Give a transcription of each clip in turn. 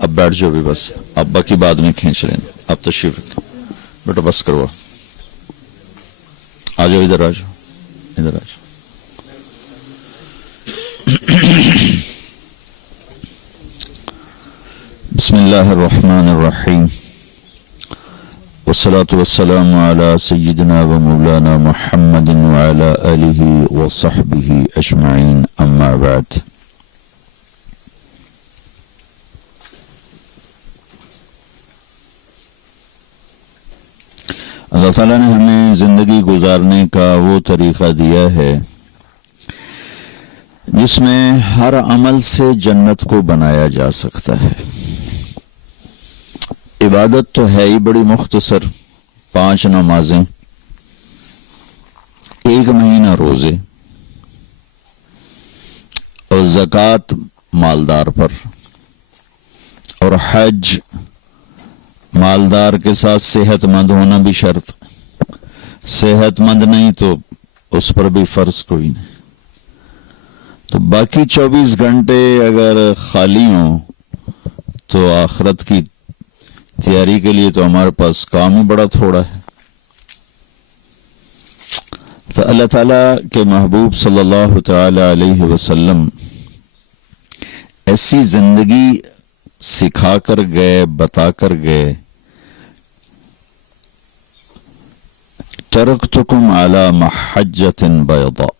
اب بیٹھ جاؤ بھی بس، اب باقی بعد میں کھینچ لینا، اب تشریف رکھیں بیٹا، بس کروا، آ جاؤ ادھر، آ جاؤ ادھر، آ جاؤ۔ بسم اللہ الرحمن الرحیم، والصلاة والسلام على سیدنا و مولانا محمد وعلى آلہ وصحبہ اجمعین، اما بعد۔ اللہ تعالیٰ نے ہمیں زندگی گزارنے کا وہ طریقہ دیا ہے جس میں ہر عمل سے جنت کو بنایا جا سکتا ہے۔ عبادت تو ہے ہی بڑی مختصر، 5 نمازیں، 1 مہینہ روزے، اور زکوٰۃ مالدار پر، اور حج مالدار کے ساتھ صحت مند ہونا بھی شرط، صحت مند نہیں تو اس پر بھی فرض کوئی نہیں۔ تو باقی 24 گھنٹے اگر خالی ہوں تو آخرت کی تیاری کے لیے تو ہمارے پاس کام ہی بڑا تھوڑا ہے۔ تو اللہ تعالیٰ کے محبوب صلی اللہ تعالی علیہ وسلم ایسی زندگی سکھا کر گئے، بتا کر گئے، ترکتکم علی محجۃ بیضاء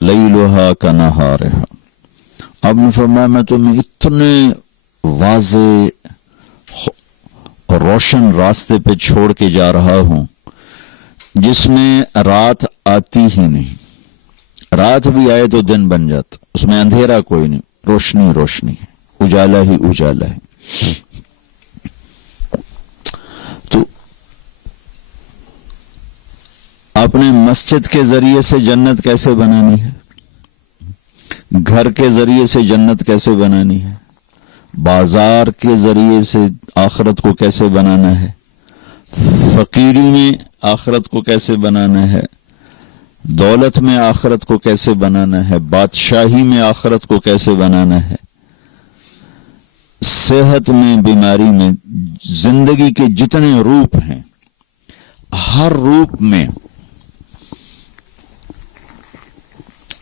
لیلھا کنہارھا۔ آپ نے فرمایا میں تمہیں اتنے واضح روشن راستے پہ چھوڑ کے جا رہا ہوں جس میں رات آتی ہی نہیں، رات بھی آئے تو دن بن جاتا، اس میں اندھیرا کوئی نہیں، روشنی روشنی ہے، اجالا ہی اجالا ہے۔ تو اپنے مسجد کے ذریعے سے جنت کیسے بنانی ہے، گھر کے ذریعے سے جنت کیسے بنانی ہے، بازار کے ذریعے سے آخرت کو کیسے بنانا ہے، فقیری میں آخرت کو کیسے بنانا ہے، دولت میں آخرت کو کیسے بنانا ہے، بادشاہی میں آخرت کو کیسے بنانا ہے، صحت میں، بیماری میں، زندگی کے جتنے روپ ہیں ہر روپ میں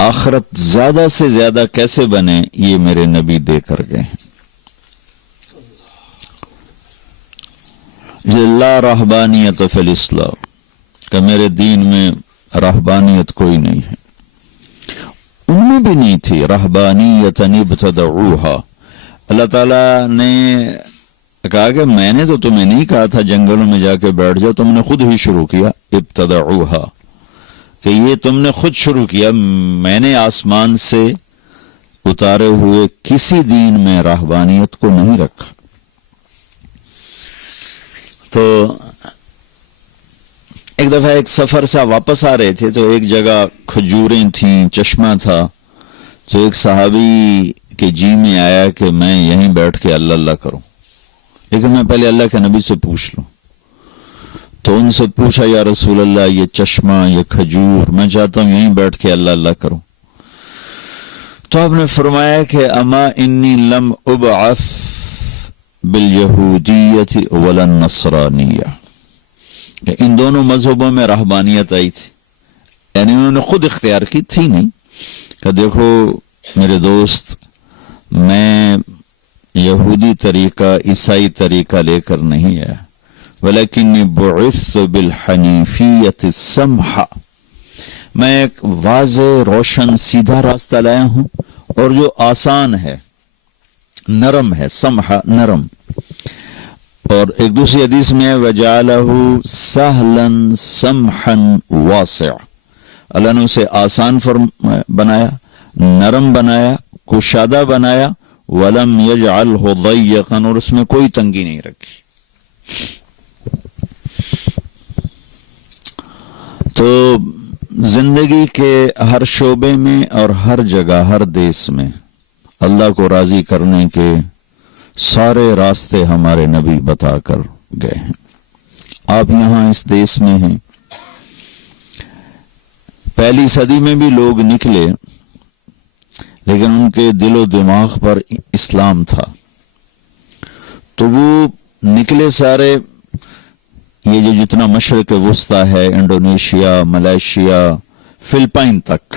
آخرت زیادہ سے زیادہ کیسے بنے، یہ میرے نبی دے کر گئے ہیں۔ لا رہبانیت فی الاسلام، کہ میرے دین میں رہبانیت کوئی نہیں ہے، ان میں بھی نہیں تھی۔ رہبانیت ابتدعوہا، اللہ تعالیٰ نے کہا کہ میں نے تو تمہیں نہیں کہا تھا جنگلوں میں جا کے بیٹھ جاؤ، تم نے خود ہی شروع کیا، ابتدعوہا، کہ یہ تم نے خود شروع کیا، میں نے آسمان سے اتارے ہوئے کسی دین میں رہبانیت کو نہیں رکھا۔ تو ایک دفعہ ایک سفر سے واپس آ رہے تھے تو ایک جگہ کھجوریں تھیں، چشمہ تھا، تو ایک صحابی کے جی میں آیا کہ میں یہیں بیٹھ کے اللہ اللہ کروں، لیکن میں پہلے اللہ کے نبی سے پوچھ لوں۔ تو ان سے پوچھا یا رسول اللہ، یہ چشمہ، یہ کھجور، میں چاہتا ہوں یہیں بیٹھ کے اللہ اللہ کروں۔ تو آپ نے فرمایا کہ اما انی لم ابعث بالیہودیت ولا النصرانیہ، کہ ان دونوں مذہبوں میں رہبانیت آئی تھی، یعنی انہوں نے خود اختیار کی تھی نہیں کہ دیکھو میرے دوست، میں یہودی طریقہ، عیسائی طریقہ لے کر نہیں آیا، ولیکنی بعثت بالحنیفیت السمحہ، میں ایک واضح روشن سیدھا راستہ لایا ہوں اور جو آسان ہے، نرم ہے، سمحہ نرم۔ اور ایک دوسری حدیث میں وجعلہ سہلا سمحا واسع، اللہ نے اسے آسان بنایا، نرم بنایا، کشادہ بنایا، ولم یجعلہ ضیقا، اور اس میں کوئی تنگی نہیں رکھی۔ تو زندگی کے ہر شعبے میں اور ہر جگہ، ہر دیس میں اللہ کو راضی کرنے کے سارے راستے ہمارے نبی بتا کر گئے ہیں۔ آپ یہاں اس دیس میں ہیں، پہلی صدی میں بھی لوگ نکلے لیکن ان کے دل و دماغ پر اسلام تھا، تو وہ نکلے سارے، یہ جو جتنا مشرق وسطی ہے، انڈونیشیا، ملائیشیا، فلپائن تک،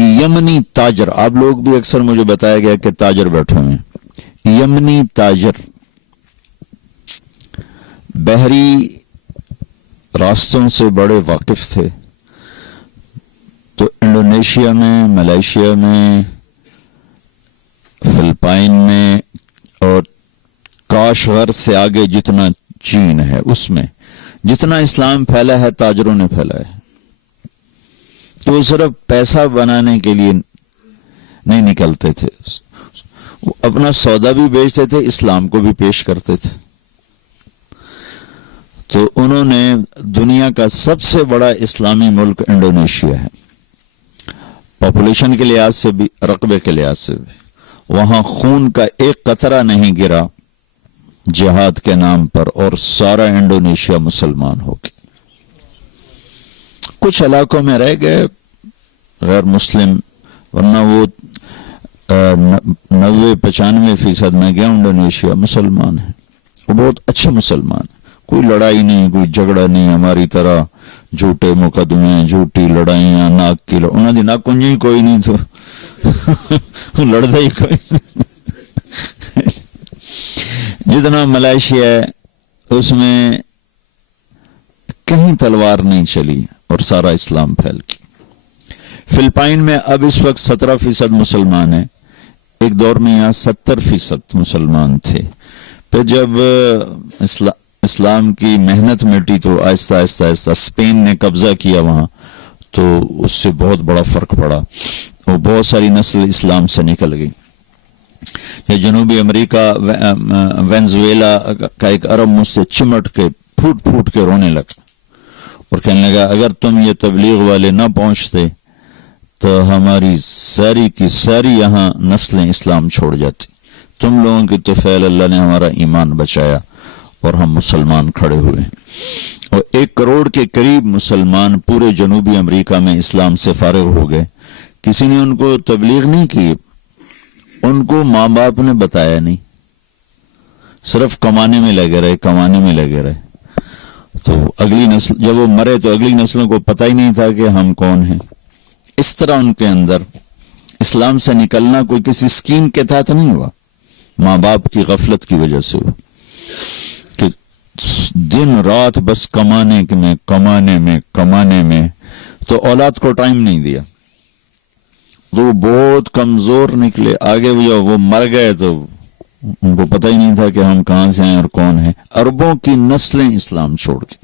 یمنی تاجر، آپ لوگ بھی اکثر مجھے بتایا گیا کہ تاجر بیٹھے ہوئے ہیں، یمنی تاجر بحری راستوں سے بڑے واقف تھے، تو انڈونیشیا میں، ملائیشیا میں، فلپائن میں، اور کاشغر سے آگے جتنا چین ہے، اس میں جتنا اسلام پھیلا ہے تاجروں نے پھیلا ہے. تو وہ صرف پیسہ بنانے کے لیے نہیں نکلتے تھے، وہ اپنا سودا بھی بیچتے تھے، اسلام کو بھی پیش کرتے تھے. تو انہوں نے دنیا کا سب سے بڑا اسلامی ملک انڈونیشیا ہے، پاپولیشن کے لحاظ سے بھی، رقبے کے لحاظ سے بھی، وہاں خون کا ایک قطرہ نہیں گرا جہاد کے نام پر، اور سارا انڈونیشیا مسلمان ہو گیا. کچھ علاقوں میں رہ گئے غیر مسلم، ورنہ وہ 90-95% میں گیا انڈونیشیا مسلمان ہے، وہ بہت اچھے مسلمان ہیں. کوئی لڑائی نہیں، کوئی جھگڑا نہیں، ہماری طرح جھوٹے مقدمے، جھوٹی لڑائیاں، ناک کی انہوں نے ناک کنجی کوئی نہیں تو لڑتا ہی کوئی نہیں. جتنا ملائیشیا ہے اس میں کہیں تلوار نہیں چلی اور سارا اسلام پھیل گیا. فلپائن میں اب اس وقت 17% مسلمان ہیں، ایک دور میں یہاں 70% مسلمان تھے. پھر جب اسلام کی محنت مٹی تو آہستہ آہستہ آہستہ اسپین نے قبضہ کیا وہاں، تو اس سے بہت بڑا فرق پڑا اور بہت ساری نسل اسلام سے نکل گئی. یا جنوبی امریکہ، وینزویلا کا ایک عرب مجھ سے چمٹ کے پھوٹ پھوٹ کے رونے لگا اور کہنے لگا اگر تم یہ تبلیغ والے نہ پہنچتے تو ہماری ساری کی ساری یہاں نسلیں اسلام چھوڑ جاتی. تم لوگوں کی طفیل اللہ نے ہمارا ایمان بچایا اور ہم مسلمان کھڑے ہوئے. اور 1 کروڑ کے قریب مسلمان پورے جنوبی امریکہ میں اسلام سے فارغ ہو گئے. کسی نے ان کو تبلیغ نہیں کی، ان کو ماں باپ نے بتایا نہیں، صرف کمانے میں لگے رہے. تو اگلی نسل جب وہ مرے تو اگلی نسلوں کو پتہ ہی نہیں تھا کہ ہم کون ہیں. اس طرح ان کے اندر اسلام سے نکلنا کوئی کسی اسکیم کے تحت نہیں ہوا، ماں باپ کی غفلت کی وجہ سے ہوا کہ دن رات بس کمانے میں تو اولاد کو ٹائم نہیں دیا. تو وہ بہت کمزور نکلے. آگے وہ مر گئے تو ان کو پتہ ہی نہیں تھا کہ ہم کہاں سے ہیں اور کون ہیں. اربوں کی نسلیں اسلام چھوڑ کے.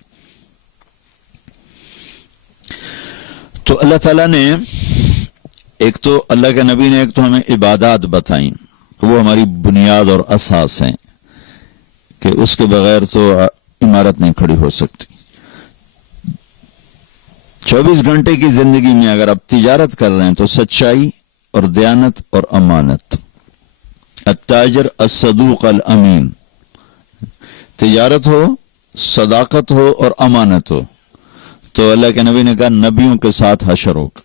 تو اللہ تعالیٰ نے ایک تو اللہ کے نبی نے ایک تو ہمیں عبادات بتائیں کہ وہ ہماری بنیاد اور اساس ہیں کہ اس کے بغیر تو عمارت نہیں کھڑی ہو سکتی. 24 گھنٹے کی زندگی میں اگر آپ تجارت کر رہے ہیں تو سچائی اور دیانت اور امانت. التاجر الصدوق الامین، تجارت ہو، صداقت ہو اور امانت ہو. تو اللہ کے نبی نے کہا نبیوں کے ساتھ حشر ہوگا،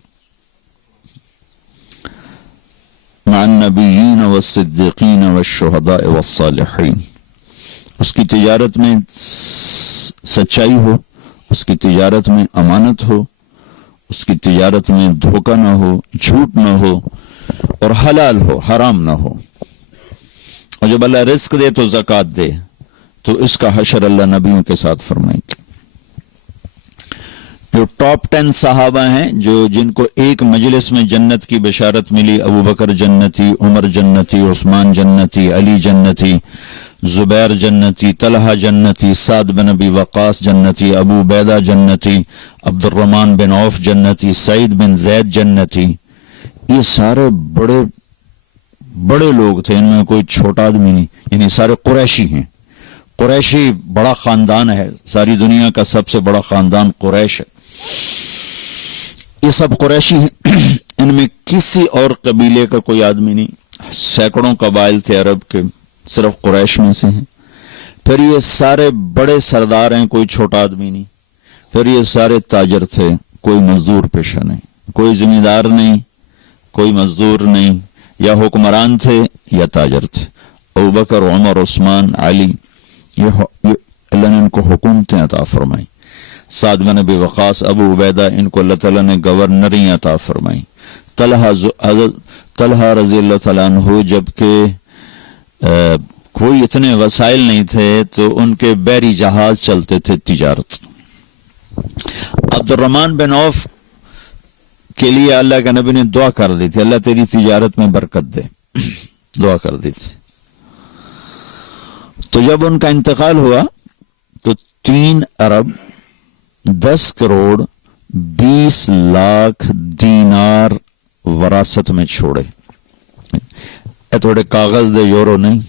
مع النبیین والصدیقین والشہداء والصالحین. اس کی تجارت میں سچائی ہو، اس کی تجارت میں امانت ہو، اس کی تجارت میں دھوکہ نہ ہو، جھوٹ نہ ہو، اور حلال ہو، حرام نہ ہو. اور جب اللہ رزق دے تو زکوٰۃ دے، تو اس کا حشر اللہ نبیوں کے ساتھ فرمائیں گے. جو ٹاپ 10 صحابہ ہیں جن کو ایک مجلس میں جنت کی بشارت ملی، ابو بکر جنتی، عمر جنتی، عثمان جنتی، علی جنتی، زبیر جنتی، طلحہ جنتی، سعد بن ابی وقاص جنتی، ابو عبیدہ جنتی، عبد الرحمن بن عوف جنتی، سعید بن زید جنتی. یہ سارے بڑے لوگ تھے، ان میں کوئی چھوٹا آدمی نہیں. یعنی سارے قریشی ہیں. قریشی بڑا خاندان ہے، ساری دنیا کا سب سے بڑا خاندان قریش ہے. یہ سب قریشی ہیں. ان میں کسی اور قبیلے کا کوئی آدمی نہیں. سینکڑوں قبائل تھے عرب کے، صرف قریش میں سے ہیں. پھر یہ سارے بڑے سردار ہیں، کوئی چھوٹا آدمی نہیں. پھر یہ سارے تاجر تھے، کوئی مزدور پیشہ نہیں، کوئی ذمہ دار نہیں، کوئی مزدور نہیں. یا حکمران تھے یا تاجر تھے. ابوبکر، عمر، عثمان، علی، یہ اللہ نے ان کو حکومتیں عطا فرمائی. سعد بن ابی وقاص، ابو عبیدہ، ان کو اللہ تعالیٰ نے گورنری عطا فرمائی. طلحہ رضی اللہ تعالیٰ عنہ جبکہ کوئی اتنے وسائل نہیں تھے تو ان کے بحری جہاز چلتے تھے تجارت. عبد الرحمن بن عوف کے لیے اللہ کے نبی نے دعا کر دی تھی، اللہ تیری تجارت میں برکت دے، دعا کر دی تھی. تو جب ان کا انتقال ہوا تو 3 ارب 10 کروڑ 20 لاکھ دینار وراثت میں چھوڑے. اے تھوڑے کاغذ دے یورو نہیں،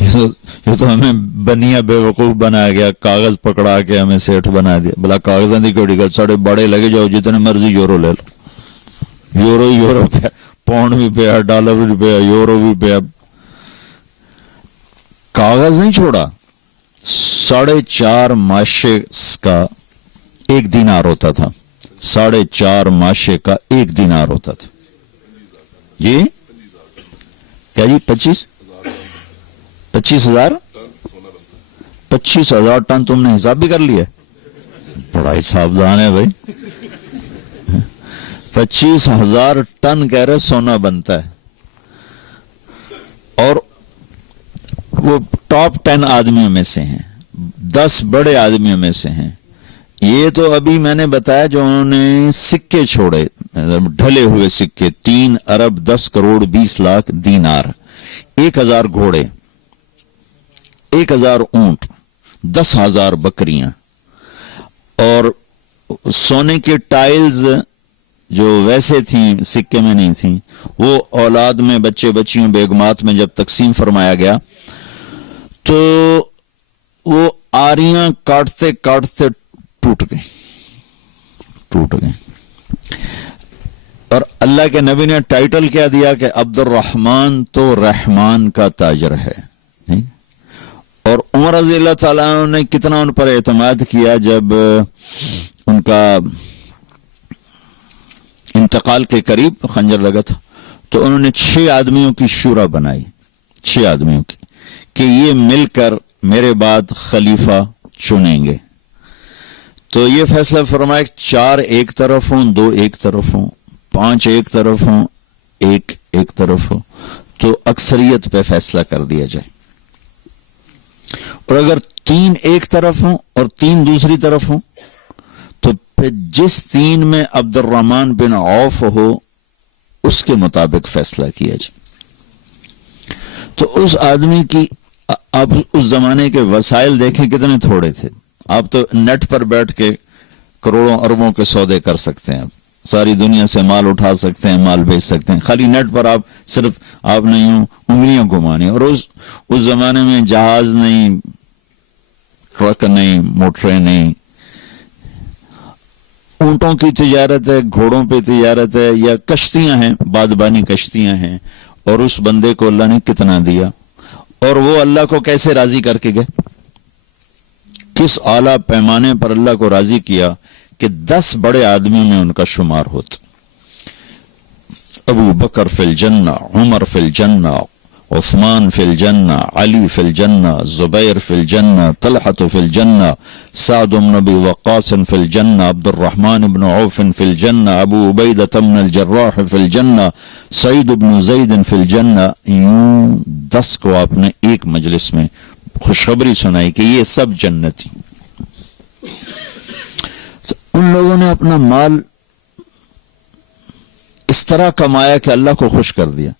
یہ تو ہمیں بنیا بے وقوف بنایا گیا، کاغذ پکڑا کے ہمیں سیٹھ بنا دیا. بلا کاغذاں دی کیڑی گل، ساڑے بڑے لگے جاؤ جتنے مرضی یورو لے لو. یورو پہ پاؤنڈ بھی پیا، ڈالر بھی پیا، یورو بھی پیا. کاغذ نہیں چھوڑا. 4.5 ماشے کا 1 دینار ہوتا تھا. 4.5 ماشے کا 1 دینار ہوتا تھا. جی کیا جی 25,000 25,000 ٹن تم نے حساب بھی کر لیا؟ بڑا حساب دان ہے بھائی. 25,000 ٹن کہہ رہے سونا بنتا ہے. اور وہ ٹاپ 10 آدمیوں میں سے ہیں، 10 بڑے آدمیوں میں سے ہیں. یہ تو ابھی میں نے بتایا جو انہوں نے سکے چھوڑے، ڈھلے ہوئے سکے. 3 ارب 10 کروڑ 20 لاکھ دینار، 1,000 گھوڑے، 1,000 اونٹ، 10,000 بکریاں، اور سونے کے ٹائلز جو ویسے تھیں سکے میں نہیں تھیں، وہ اولاد میں، بچے بچیوں، بیگمات میں جب تقسیم فرمایا گیا تو وہ آریاں کاٹتے کاٹتے ٹوٹ گئے. اور اللہ کے نبی نے ٹائٹل کیا دیا کہ عبد الرحمن تو رحمان کا تاجر ہے. اور عمر رضی اللہ تعالیٰ عنہ نے کتنا ان پر اعتماد کیا جب ان کا انتقال کے قریب خنجر لگا تھا تو انہوں نے 6 آدمیوں کی شورا بنائی، 6 آدمیوں کی، کہ یہ مل کر میرے بعد خلیفہ چنیں گے. تو یہ فیصلہ فرمایا 4 ایک طرف ہوں، 2 ایک طرف ہوں، 5 ایک طرف ہوں، 1 ایک طرف ہو، تو اکثریت پہ فیصلہ کر دیا جائے. اور اگر 3 ایک طرف ہوں اور 3 دوسری طرف ہوں تو پھر جس 3 میں عبد الرحمن بن عوف ہو اس کے مطابق فیصلہ کیا جائے. تو اس آدمی کی اب اس زمانے کے وسائل دیکھیں کتنے تھوڑے تھے. آپ تو نیٹ پر بیٹھ کے کروڑوں اربوں کے سودے کر سکتے ہیں، ساری دنیا سے مال اٹھا سکتے ہیں، مال بیچ سکتے ہیں. خالی نیٹ پر آپ نے یوں انگلیاں گھمانی. اور اس زمانے میں جہاز نہیں، ٹرک نہیں، موٹریں نہیں، اونٹوں کی تجارت ہے، گھوڑوں پہ تجارت ہے، یا کشتیاں ہیں، بادبانی کشتیاں ہیں. اور اس بندے کو اللہ نے کتنا دیا، اور وہ اللہ کو کیسے راضی کر کے گئے، کس اعلیٰ پیمانے پر اللہ کو راضی کیا کہ 10 بڑے آدمیوں میں ان کا شمار ہوتا. ابو بکر فی الجنہ، عمر فی الجنہ، عثمان فی الجنہ، علی فی الجنہ، زبیر فی الجنہ، طلحۃ فی الجنہ، سعد بن ابی وقاص فی الجنہ، عبد الرحمن بن عوف فی الجنہ، ابو عبیدہ بن الجراح فی الجنہ، سعید بن زید فی الجنہ. یوں 10 کو آپ نے ایک مجلس میں خوشخبری سنائی کہ یہ سب جنتی. تو ان لوگوں نے اپنا مال اس طرح کمایا کہ اللہ کو خوش کر دیا.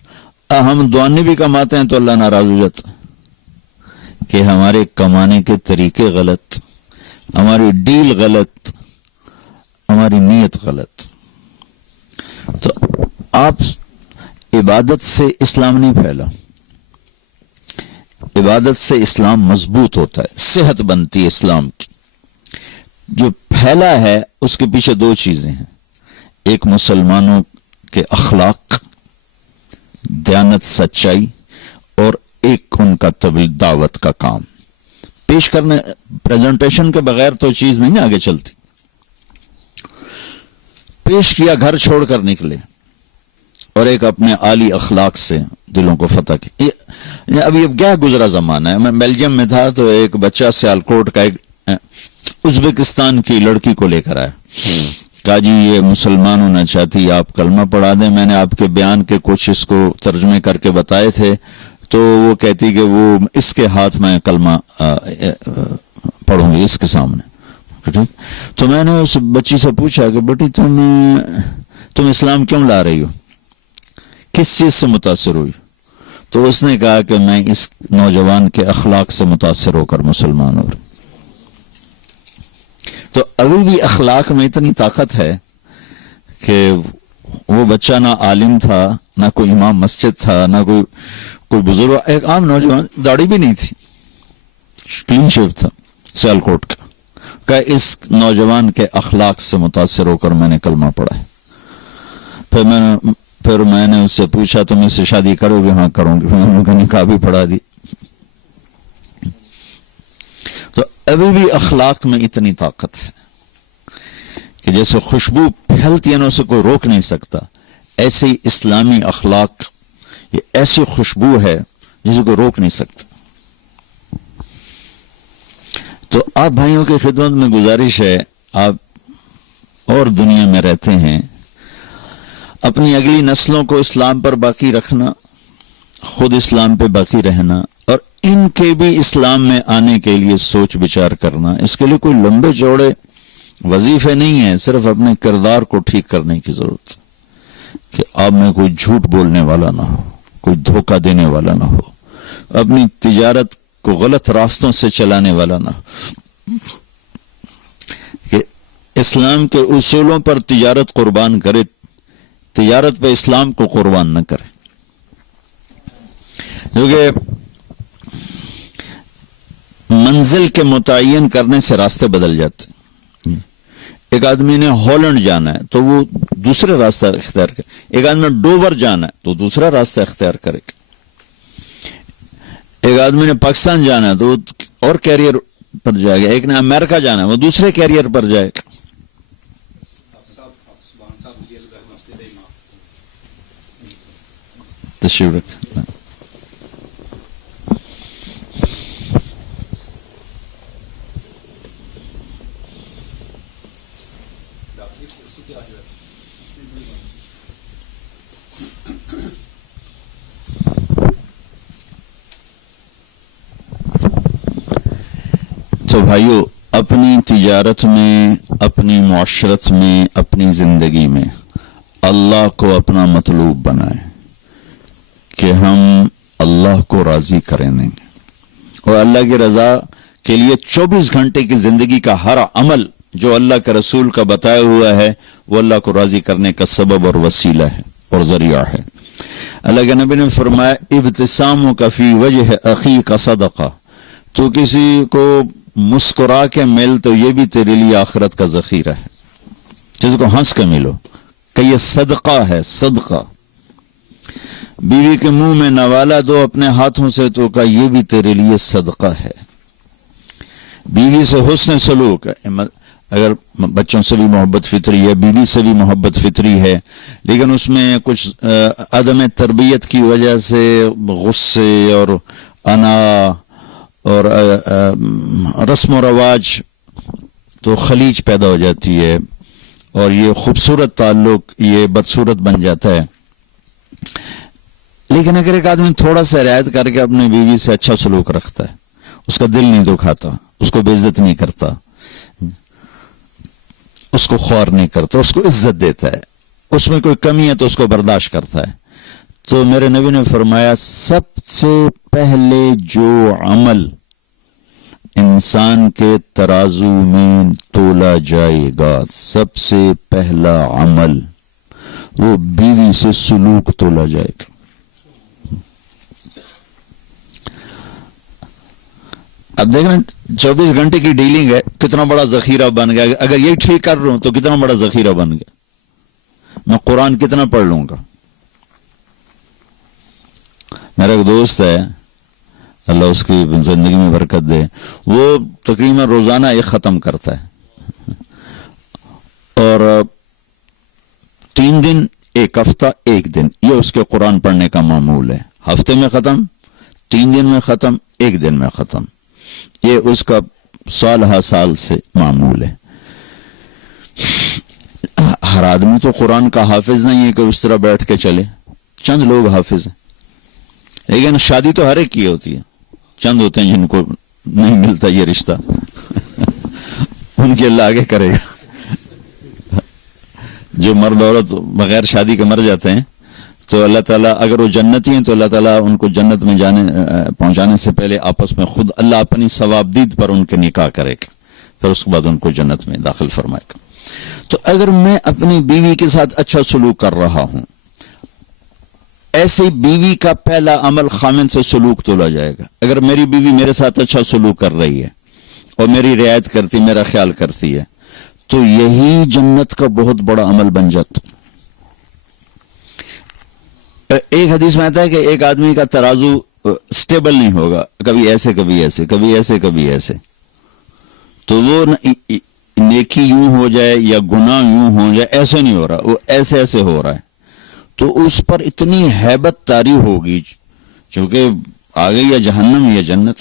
ہم دوانی بھی کماتے ہیں تو اللہ ناراض ہو جاتا کہ ہمارے کمانے کے طریقے غلط، ہماری ڈیل غلط، ہماری نیت غلط. تو آپ عبادت سے اسلام نہیں پھیلا، عبادت سے اسلام مضبوط ہوتا ہے، صحت بنتی ہے اسلام کی. جو پھیلا ہے اس کے پیچھے 2 چیزیں ہیں، ایک مسلمانوں کے اخلاق، دیانت، سچائی، اور ایک ان کا دعوت کا کام پیش کرنے. پریزنٹیشن کے بغیر تو چیز نہیں آگے چلتی. پیش کیا، گھر چھوڑ کر نکلے، اور ایک اپنے عالی اخلاق سے دلوں کو فتح کی. اب یہ کیا گزرا زمانہ ہے. میں بیلجیم میں تھا تو ایک بچہ سیالکوٹ کا ایک ازبکستان کی لڑکی کو لے کر آیا. کہا جی یہ مسلمان ہونا چاہتی، آپ کلمہ پڑھا دیں. میں نے آپ کے بیان کے کچھ اس کو ترجمے کر کے بتائے تھے تو وہ کہتی کہ وہ اس کے ہاتھ میں کلمہ پڑھوں گی اس کے سامنے. تو میں نے اس بچی سے پوچھا کہ بیٹی تم اسلام کیوں لا رہی ہو، کس چیز سے متاثر ہوئی؟ تو اس نے کہا کہ میں اس نوجوان کے اخلاق سے متاثر ہو کر مسلمان ہو. تو ابھی بھی اخلاق میں اتنی طاقت ہے کہ وہ بچہ نہ عالم تھا، نہ کوئی امام مسجد تھا، نہ کوئی بزرگ، ایک عام نوجوان، داڑھی بھی نہیں تھی، کلین شیو تھا، سیالکوٹ کا. کہ اس نوجوان کے اخلاق سے متاثر ہو کر میں نے کلمہ پڑھا ہے. پھر میں نے اس سے پوچھا تم اس سے شادی کرو گے؟ ہاں کروں گی. میں نے نکاح بھی پڑھا دی. تو ابھی بھی اخلاق میں اتنی طاقت ہے کہ جیسے خوشبو پھیلتی ہے نا اسے کوئی روک نہیں سکتا، ایسے ہی اسلامی اخلاق یہ ایسی خوشبو ہے جسے کوئی روک نہیں سکتا. تو آپ بھائیوں کی خدمت میں گزارش ہے، آپ اور دنیا میں رہتے ہیں، اپنی اگلی نسلوں کو اسلام پر باقی رکھنا، خود اسلام پہ باقی رہنا، اور ان کے بھی اسلام میں آنے کے لیے سوچ بچار کرنا. اس کے لیے کوئی لمبے چوڑے وظیفے نہیں ہیں، صرف اپنے کردار کو ٹھیک کرنے کی ضرورت ہے کہ آپ میں کوئی جھوٹ بولنے والا نہ ہو، کوئی دھوکہ دینے والا نہ ہو، اپنی تجارت کو غلط راستوں سے چلانے والا نہ ہو، کہ اسلام کے اصولوں پر تجارت قربان کرے، تجارت پہ اسلام کو قربان نہ کرے. کیونکہ منزل کے متعین کرنے سے راستے بدل جاتے. ایک آدمی نے ہالینڈ جانا ہے تو وہ دوسرے راستہ اختیار کرے، ایک آدمی نے ڈوور جانا ہے تو دوسرا راستہ اختیار کرے گا، ایک آدمی نے پاکستان جانا ہے تو اور کیریئر پر جائے گا، ایک نے امریکہ جانا ہے وہ دوسرے کیریئر پر جائے گا. تشریف رکھ. تو بھائیو، اپنی تجارت میں، اپنی معاشرت میں، اپنی زندگی میں اللہ کو اپنا مطلوب بنائیں کہ ہم اللہ کو راضی کریں گے، اور اللہ کی رضا کے لیے 24 گھنٹے کی زندگی کا ہر عمل جو اللہ کے رسول کا بتایا ہوا ہے وہ اللہ کو راضی کرنے کا سبب اور وسیلہ ہے اور ذریعہ ہے. اللہ کے نبی نے فرمایا ابتسامک فی وجہ اخیک صدقہ، تو کسی کو مسکرا کے مل تو یہ بھی تیرے لیے آخرت کا ذخیرہ ہے. جس کو ہنس کے ملو کہ یہ صدقہ ہے، صدقہ. بیوی کے منہ میں نوالا دو اپنے ہاتھوں سے تو کہ یہ بھی تیرے لیے صدقہ ہے. بیوی سے حسن سلوک، اگر بچوں سے بھی محبت فطری ہے، بیوی سے بھی محبت فطری ہے، لیکن اس میں کچھ عدم تربیت کی وجہ سے غصے اور انا اور رسم و رواج تو خلیج پیدا ہو جاتی ہے اور یہ خوبصورت تعلق یہ بدصورت بن جاتا ہے. لیکن اگر ایک آدمی تھوڑا سا رعایت کر کے اپنے بیوی سے اچھا سلوک رکھتا ہے، اس کا دل نہیں دکھاتا، اس کو بے عزت نہیں کرتا، اس کو خوار نہیں کرتا، اس کو عزت دیتا ہے، اس میں کوئی کمی ہے تو اس کو برداشت کرتا ہے، تو میرے نبی نے فرمایا سب سے پہلے جو عمل انسان کے ترازو میں تولا جائے گا، سب سے پہلا عمل وہ بیوی سے سلوک تولا جائے گا. اب دیکھیں 24 گھنٹے کی ڈیلنگ ہے، کتنا بڑا ذخیرہ بن گیا. اگر یہ ٹھیک کر رہا ہوں تو کتنا بڑا ذخیرہ بن گیا. میں قرآن کتنا پڑھ لوں گا. میرا ایک دوست ہے، اللہ اس کی زندگی میں برکت دے، وہ تقریباً روزانہ ایک ختم کرتا ہے، اور 3 دن، ایک ہفتہ، ایک دن، یہ اس کے قرآن پڑھنے کا معمول ہے. ہفتے میں ختم، 3 دن میں ختم، 1 دن میں ختم. یہ اس کا سال ہر سال سے معمول ہے. ہر آدمی تو قرآن کا حافظ نہیں ہے کہ اس طرح بیٹھ کے چلے. چند لوگ حافظ ہیں، لیکن شادی تو ہر ایک کی ہوتی ہے. چند ہوتے ہیں جن کو نہیں ملتا یہ رشتہ ان کے اللہ آگے کرے گا. جو مرد عورت بغیر شادی کے مر جاتے ہیں تو اللہ تعالیٰ، اگر وہ جنتی ہیں تو اللہ تعالیٰ ان کو جنت میں پہنچانے سے پہلے آپس میں خود اللہ اپنی ثوابدید پر ان کے نکاح کرے گا، پھر اس کے بعد ان کو جنت میں داخل فرمائے گا. تو اگر میں اپنی بیوی کے ساتھ اچھا سلوک کر رہا ہوں، ایسی بیوی کا پہلا عمل خامن سے سلوک تولا جائے گا. اگر میری بیوی میرے ساتھ اچھا سلوک کر رہی ہے اور میری رعایت کرتی، میرا خیال کرتی ہے، تو یہی جنت کا بہت بڑا عمل بن جاتا. ایک حدیث میں آتا ہے کہ ایک آدمی کا ترازو سٹیبل نہیں ہوگا، کبھی ایسے کبھی ایسے، کبھی ایسے کبھی ایسے. تو وہ نیکی یوں ہو جائے یا گناہ یوں ہو جائے، ایسے نہیں ہو رہا، وہ ایسے ایسے ہو رہا ہے. تو اس پر اتنی ہیبت طاری ہوگی چونکہ آگے یا جہنم یا جنت.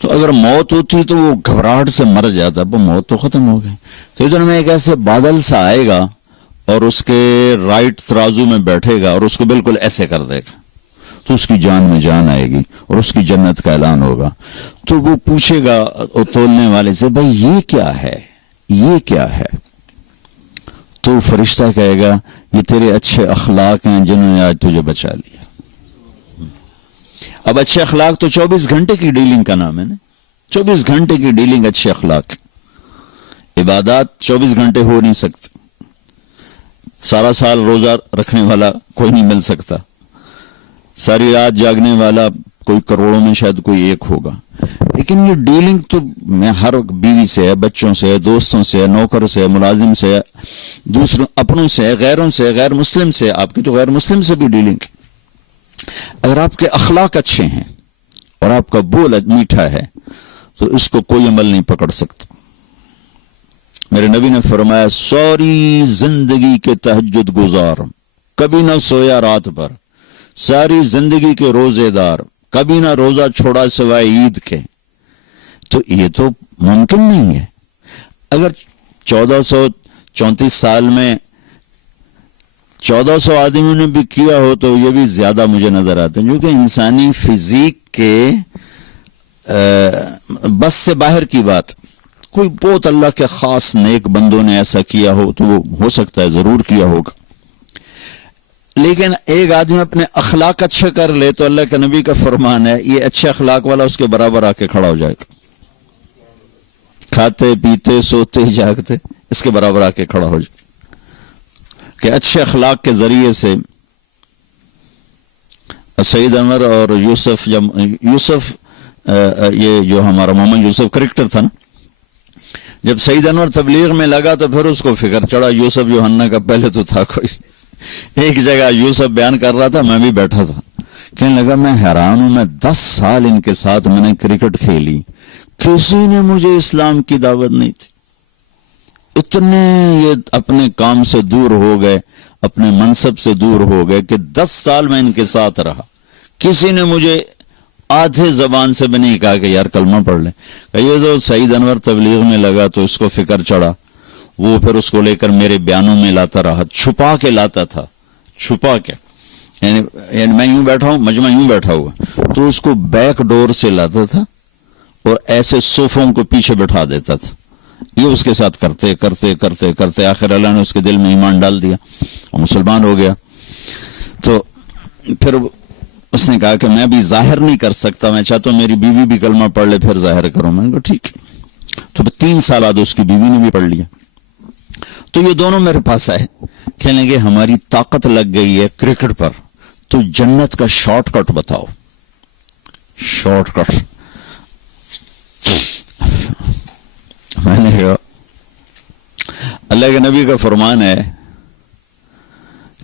تو اگر موت ہوتی تو وہ گھبراہٹ سے مر جاتا، وہ موت تو ختم ہو گئی. تو ادھر میں ایک ایسے بادل سا آئے گا اور اس کے رائٹ ترازو میں بیٹھے گا اور اس کو بالکل ایسے کر دے گا، تو اس کی جان میں جان آئے گی اور اس کی جنت کا اعلان ہوگا. تو وہ پوچھے گا تولنے والے سے، بھائی یہ کیا ہے، یہ کیا ہے؟ تو فرشتہ کہے گا یہ تیرے اچھے اخلاق ہیں جنہوں نے آج تجھے بچا لیا. اب اچھے اخلاق تو 24 گھنٹے کی ڈیلنگ کا نام ہے نا. 24 گھنٹے کی ڈیلنگ اچھے اخلاق. عبادات 24 گھنٹے ہو نہیں سکتے. سارا سال روزہ رکھنے والا کوئی نہیں مل سکتا. ساری رات جاگنے والا کوئی کروڑوں میں شاید کوئی ایک ہوگا. لیکن یہ ڈیلنگ تو میں ہر بیوی سے ہے، بچوں سے ہے، دوستوں سے ہے، نوکر سے ہے، ملازم سے ہے، دوسروں اپنوں سے ہے، غیروں سے ہے، غیر مسلم سے ہے. آپ کی تو غیر مسلم سے بھی ڈیلنگ. اگر آپ کے اخلاق اچھے ہیں اور آپ کا بول میٹھا ہے تو اس کو کوئی عمل نہیں پکڑ سکتا. میرے نبی نے فرمایا ساری زندگی کے تہجد گزار، کبھی نہ سویا رات بھر، ساری زندگی کے روزے دار، کبھی نہ روزہ چھوڑا سوائے عید کے. تو یہ تو ممکن نہیں ہے. اگر 1434 سال میں 1400 آدمیوں نے بھی کیا ہو تو یہ بھی زیادہ مجھے نظر آتا ہے، کیونکہ انسانی فزیک کے بس سے باہر کی بات. کوئی بہت اللہ کے خاص نیک بندوں نے ایسا کیا ہو تو وہ ہو سکتا ہے ضرور کیا ہوگا. لیکن ایک آدمی اپنے اخلاق اچھے کر لے تو اللہ کے نبی کا فرمان ہے یہ اچھے اخلاق والا اس کے برابر آ کے کھڑا ہو جائے گا. کھاتے پیتے سوتے جاگتے اس کے برابر آ کے کھڑا ہو جائے کہ اچھے اخلاق کے ذریعے سے. سعید انور اور یوسف یہ جو ہمارا محمد یوسف کرکٹر تھا نا، جب سعید انور تبلیغ میں لگا تو پھر اس کو فکر چڑھا یوسف یوحنا کا. پہلے تو تھا کوئی، ایک جگہ یوسف بیان کر رہا تھا، میں بھی بیٹھا تھا، کہنے لگا میں حیران ہوں، میں 10 سال ان کے ساتھ میں نے کرکٹ کھیلی، کسی نے مجھے اسلام کی دعوت نہیں تھی. اتنے یہ اپنے کام سے دور ہو گئے، اپنے منصب سے دور ہو گئے کہ 10 سال میں ان کے ساتھ رہا، کسی نے مجھے آدھے زبان سے بھی نہیں کہا کہ یار کلمہ پڑھ لیں. یہ تو سعید انور تبلیغ میں لگا تو اس کو فکر چڑھا، وہ پھر اس کو لے کر میرے بیانوں میں لاتا رہا، چھپا کے لاتا تھا، چھپا کے. یعنی میں یوں بیٹھا ہوں، مجمع یوں بیٹھا ہوا تو اس کو بیک ڈور سے لاتا تھا اور ایسے صوفوں کو پیچھے بٹھا دیتا تھا. یہ اس کے ساتھ کرتے کرتے کرتے کرتے آخر اللہ نے اس کے دل میں ایمان ڈال دیا اور مسلمان ہو گیا. تو پھر اس نے کہا کہ میں بھی ظاہر نہیں کر سکتا، میں چاہتا ہوں میری بیوی بھی کلمہ پڑھ لے پھر ظاہر کروں. میں نے کہا ٹھیک. تو 3 سال بعد اس کی بیوی نے بھی پڑھ لیا. تو یہ دونوں میرے پاس آئے، کہنے لگے ہماری طاقت لگ گئی ہے کرکٹ پر، تو جنت کا شارٹ کٹ بتاؤ. Shortcut. میں نے کہا اللہ کے نبی کا فرمان ہے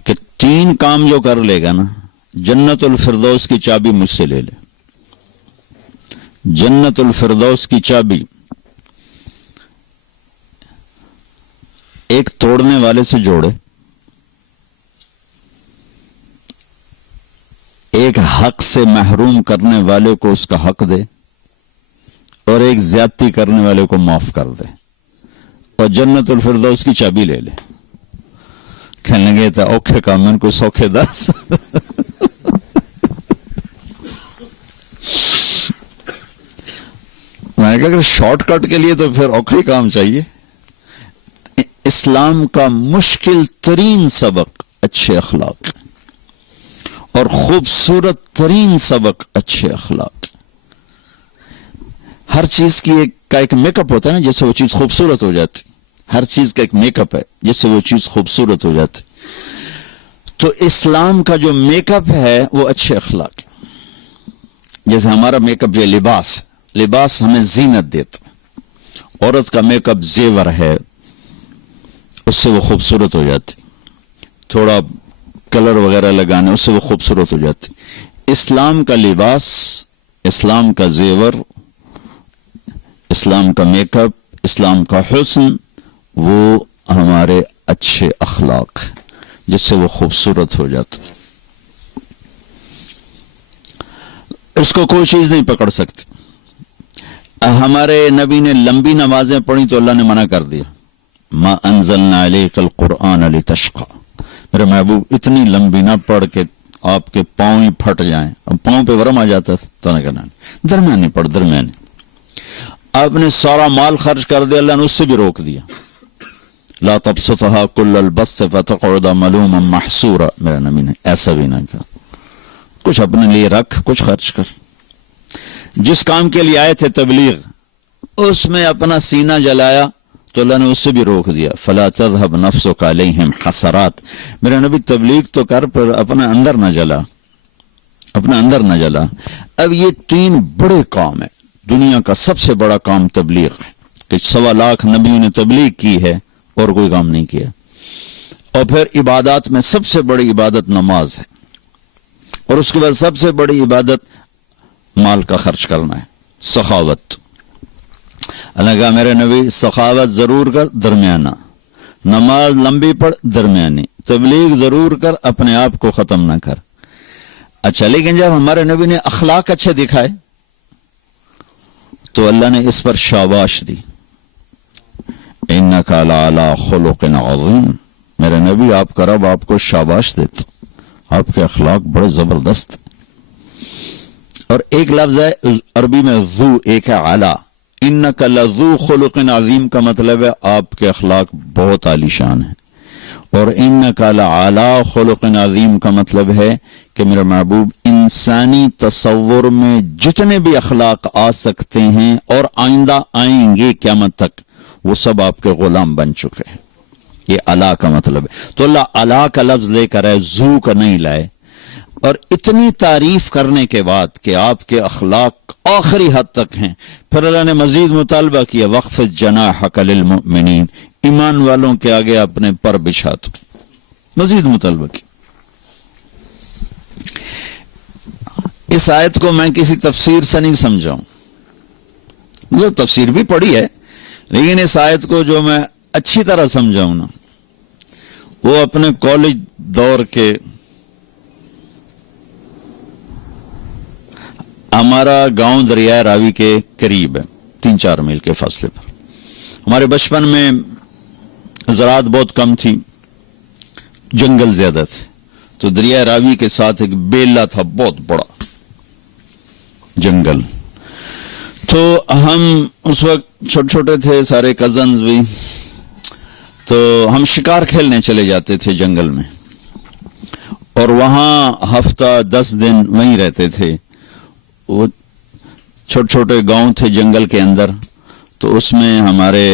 کہ 3 کام جو کر لے گا نا، جنت الفردوس کی چابی مجھ سے لے لے. جنت الفردوس کی چابی ایک توڑنے والے سے جوڑے، ایک حق سے محروم کرنے والے کو اس کا حق دے اور ایک زیادتی کرنے والے کو معاف کر دے اور جنت الفردوس کی چابی لے لے. کہنے لگے تھا اوکھے کام ان کو سوکھے دس. میں نے کہا اگر شارٹ کٹ کے لیے تو پھر اوکھے کام چاہیے. اسلام کا مشکل ترین سبق اچھے اخلاق اور خوبصورت ترین سبق اچھے اخلاق. ہر چیز کی ایک میک اپ ہوتا ہے نا جس سے وہ چیز خوبصورت ہو جاتی. ہر چیز کا ایک میک اپ ہے جس سے وہ چیز خوبصورت ہو جاتی. تو اسلام کا جو میک اپ ہے وہ اچھے اخلاق. جیسے ہمارا میک اپ جو لباس ہمیں زینت دیتا. عورت کا میک اپ زیور ہے, اس سے وہ خوبصورت ہو جاتی. تھوڑا کلر وغیرہ لگانے اس سے وہ خوبصورت ہو جاتی. اسلام کا لباس, اسلام کا زیور, اسلام کا میک اپ, اسلام کا حسن وہ ہمارے اچھے اخلاق جس سے وہ خوبصورت ہو جاتا. اس کو کوئی چیز نہیں پکڑ سکتی. ہمارے نبی نے لمبی نمازیں پڑھی تو اللہ نے منع کر دیا. ما انزلنا علیک القرآن لتشقى. میرے محبوب اتنی لمبی نہ پڑھ کے آپ کے پاؤں ہی پھٹ جائیں. اب پاؤں پہ ورم آ جاتا تھا تو نے کہنا درمیانی پڑھ درمیانی. آپ نے سارا مال خرچ کر دیا, اللہ نے اس سے بھی روک دیا. لا تبسطها كل البسط فتقعد ملوما محسورا. میرے نبی نے ایسا بھی نہ کہا. کچھ اپنے لیے رکھ, کچھ خرچ کر. جس کام کے لیے آئے تھے تبلیغ, اس میں اپنا سینہ جلایا تو اللہ نے اس سے بھی روک دیا. فلا تذهب نفسك عليهم حسرات. میرے نبی تبلیغ تو کر پر اپنا اندر نہ جلا, اپنا اندر نہ جلا. اب یہ تین بڑے کام ہیں. دنیا کا سب سے بڑا کام تبلیغ ہے کہ 1.25 لاکھ نبیوں نے تبلیغ کی ہے اور کوئی کام نہیں کیا. اور پھر عبادات میں سب سے بڑی عبادت نماز ہے, اور اس کے بعد سب سے بڑی عبادت مال کا خرچ کرنا ہے, سخاوت. اللہ کہا میرے نبی سخاوت ضرور کر درمیانہ, نماز لمبی پڑھ درمیانی, تبلیغ ضرور کر, اپنے آپ کو ختم نہ کر. اچھا لیکن جب ہمارے نبی نے اخلاق اچھے دکھائے تو اللہ نے اس پر شاباش دی. انک لعلی خلق عظیم. میرے نبی آپ کا رب آپ کو شاباش دیتا, آپ کے اخلاق بڑے زبردست. اور ایک لفظ ہے عربی میں ذو, ایک ہے علی. انک لذو خلق عظیم کا مطلب ہے آپ کے اخلاق بہت عالی شان ہیں, اور انک لعلی خلق عظیم کا مطلب ہے کہ میرا محبوب انسانی تصور میں جتنے بھی اخلاق آ سکتے ہیں اور آئندہ آئیں گے قیامت تک, وہ سب آپ کے غلام بن چکے ہیں. یہ علا کا مطلب ہے. تو اللہ علا کا لفظ لے کر ہے, زو کا نہیں لائے. اور اتنی تعریف کرنے کے بعد کہ آپ کے اخلاق آخری حد تک ہیں, پھر اللہ نے مزید مطالبہ کیا وَخْفِضْ جَنَاحَكَ لِلْمُؤْمِنِينَ. ایمان والوں کے آگے اپنے پر بچھا دو. مزید مطالبہ کیا. اس آیت کو میں کسی تفسیر سے نہیں سمجھاؤں, مطلب تفسیر بھی پڑھی ہے, لیکن اس آیت کو جو میں اچھی طرح سمجھاؤں نا, وہ اپنے کالج دور کے, ہمارا گاؤں دریائے راوی کے قریب ہے, 3-4 میل کے فاصلے پر. ہمارے بچپن میں زراعت بہت کم تھی, جنگل زیادہ تھے, تو دریائے راوی کے ساتھ ایک بیلا تھا, بہت بڑا جنگل. تو ہم اس وقت چھوٹے چھوٹے تھے, سارے کزنز بھی, تو ہم شکار کھیلنے چلے جاتے تھے جنگل میں, اور وہاں ہفتہ 10 دن وہیں رہتے تھے. وہ چھوٹے چھوٹے گاؤں تھے جنگل کے اندر, تو اس میں ہمارے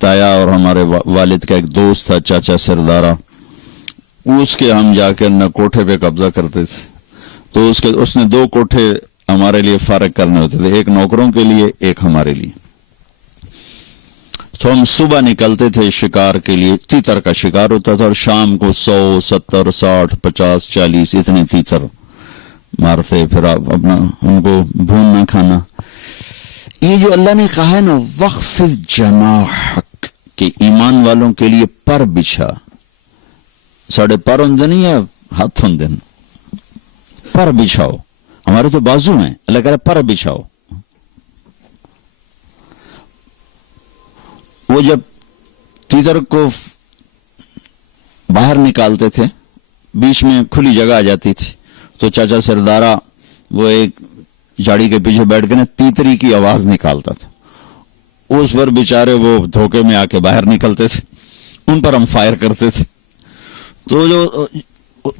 تایا اور ہمارے والد کا ایک دوست تھا چاچا سردارا, اس کے ہم جا کر نہ کوٹھے پہ قبضہ کرتے تھے. تو اس نے 2 کوٹھے ہمارے لیے فارغ کرنے ہوتے تھے, ایک نوکروں کے لیے, ایک ہمارے لیے. تو ہم صبح نکلتے تھے شکار کے لیے, تیتر کا شکار ہوتا تھا, اور شام کو 100, 70, 60, 50, 40 اتنے تیتر مارتے, پھر آپ اپنا ان کو بھوننا کھانا. یہ جو اللہ نے کہا ہے نا وَخْفِضْ جَنَاحَكَ, کہ ایمان والوں کے لیے پر بچھا, ساڑھے پر ہوں نہیں ہے, ہاتھ ہوں, پر بچھاؤ. ہمارے تو بازو ہیں, اللہ کہہ رہا پر بچھاؤ. وہ جب تیتر کو باہر نکالتے تھے, بیچ میں کھلی جگہ آ جاتی تھی, تو چاچا سردارا وہ ایک جھاڑی کے پیچھے بیٹھ کے نا تیتری کی آواز نکالتا تھا. اس پر بیچارے وہ دھوکے میں آ کے باہر نکلتے تھے, ان پر ہم فائر کرتے تھے. تو جو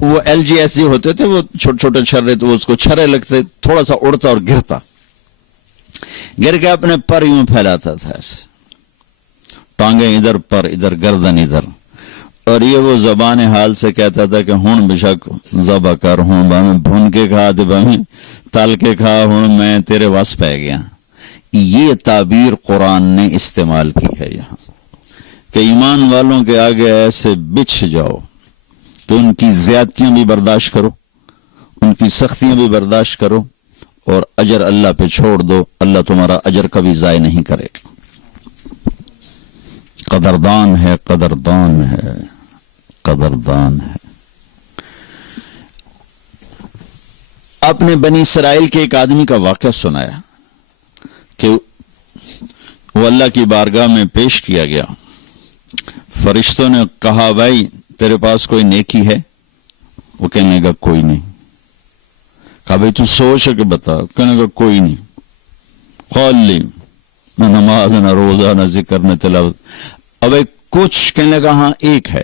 وہ ایل جی ایس جی ہوتے تھے, وہ چھوٹے چھوٹے چھرے, تو اس کو چھرے لگتے, تھوڑا سا اڑتا اور گرتا, گر کے اپنے پر یوں پھیلاتا تھا ایسے, ٹانگیں ادھر, پر ادھر, گردن ادھر. اور یہ وہ زبان حال سے کہتا تھا کہ ہون بشک ذبح کر, ہوں باہیں بھون کے کھا تے باہیں تل کے کھا, ہوں میں تیرے وس پہ گیا. یہ تعبیر قرآن نے استعمال کی ہے یہاں, کہ ایمان والوں کے آگے ایسے بچھ جاؤ کہ ان کی زیادتیاں بھی برداشت کرو, ان کی سختیاں بھی برداشت کرو, اور اجر اللہ پہ چھوڑ دو. اللہ تمہارا اجر کبھی ضائع نہیں کرے گا. قدردان ہے, قدردان ہے, قدردان ہے. آپ نے بنی اسرائیل کے ایک آدمی کا واقعہ سنایا کہ وہ اللہ کی بارگاہ میں پیش کیا گیا. فرشتوں نے کہا بھائی تیرے پاس کوئی نیکی ہے؟ وہ کہنے لگا کوئی نہیں. کہا بھائی تو سوچ کے بتا. کہنے لگا کوئی نہیں, خالی نہ نماز, نہ روزہ, نہ ذکر, نہ تلاوت. اب ایک کچھ کہنے لگا ہاں ایک ہے.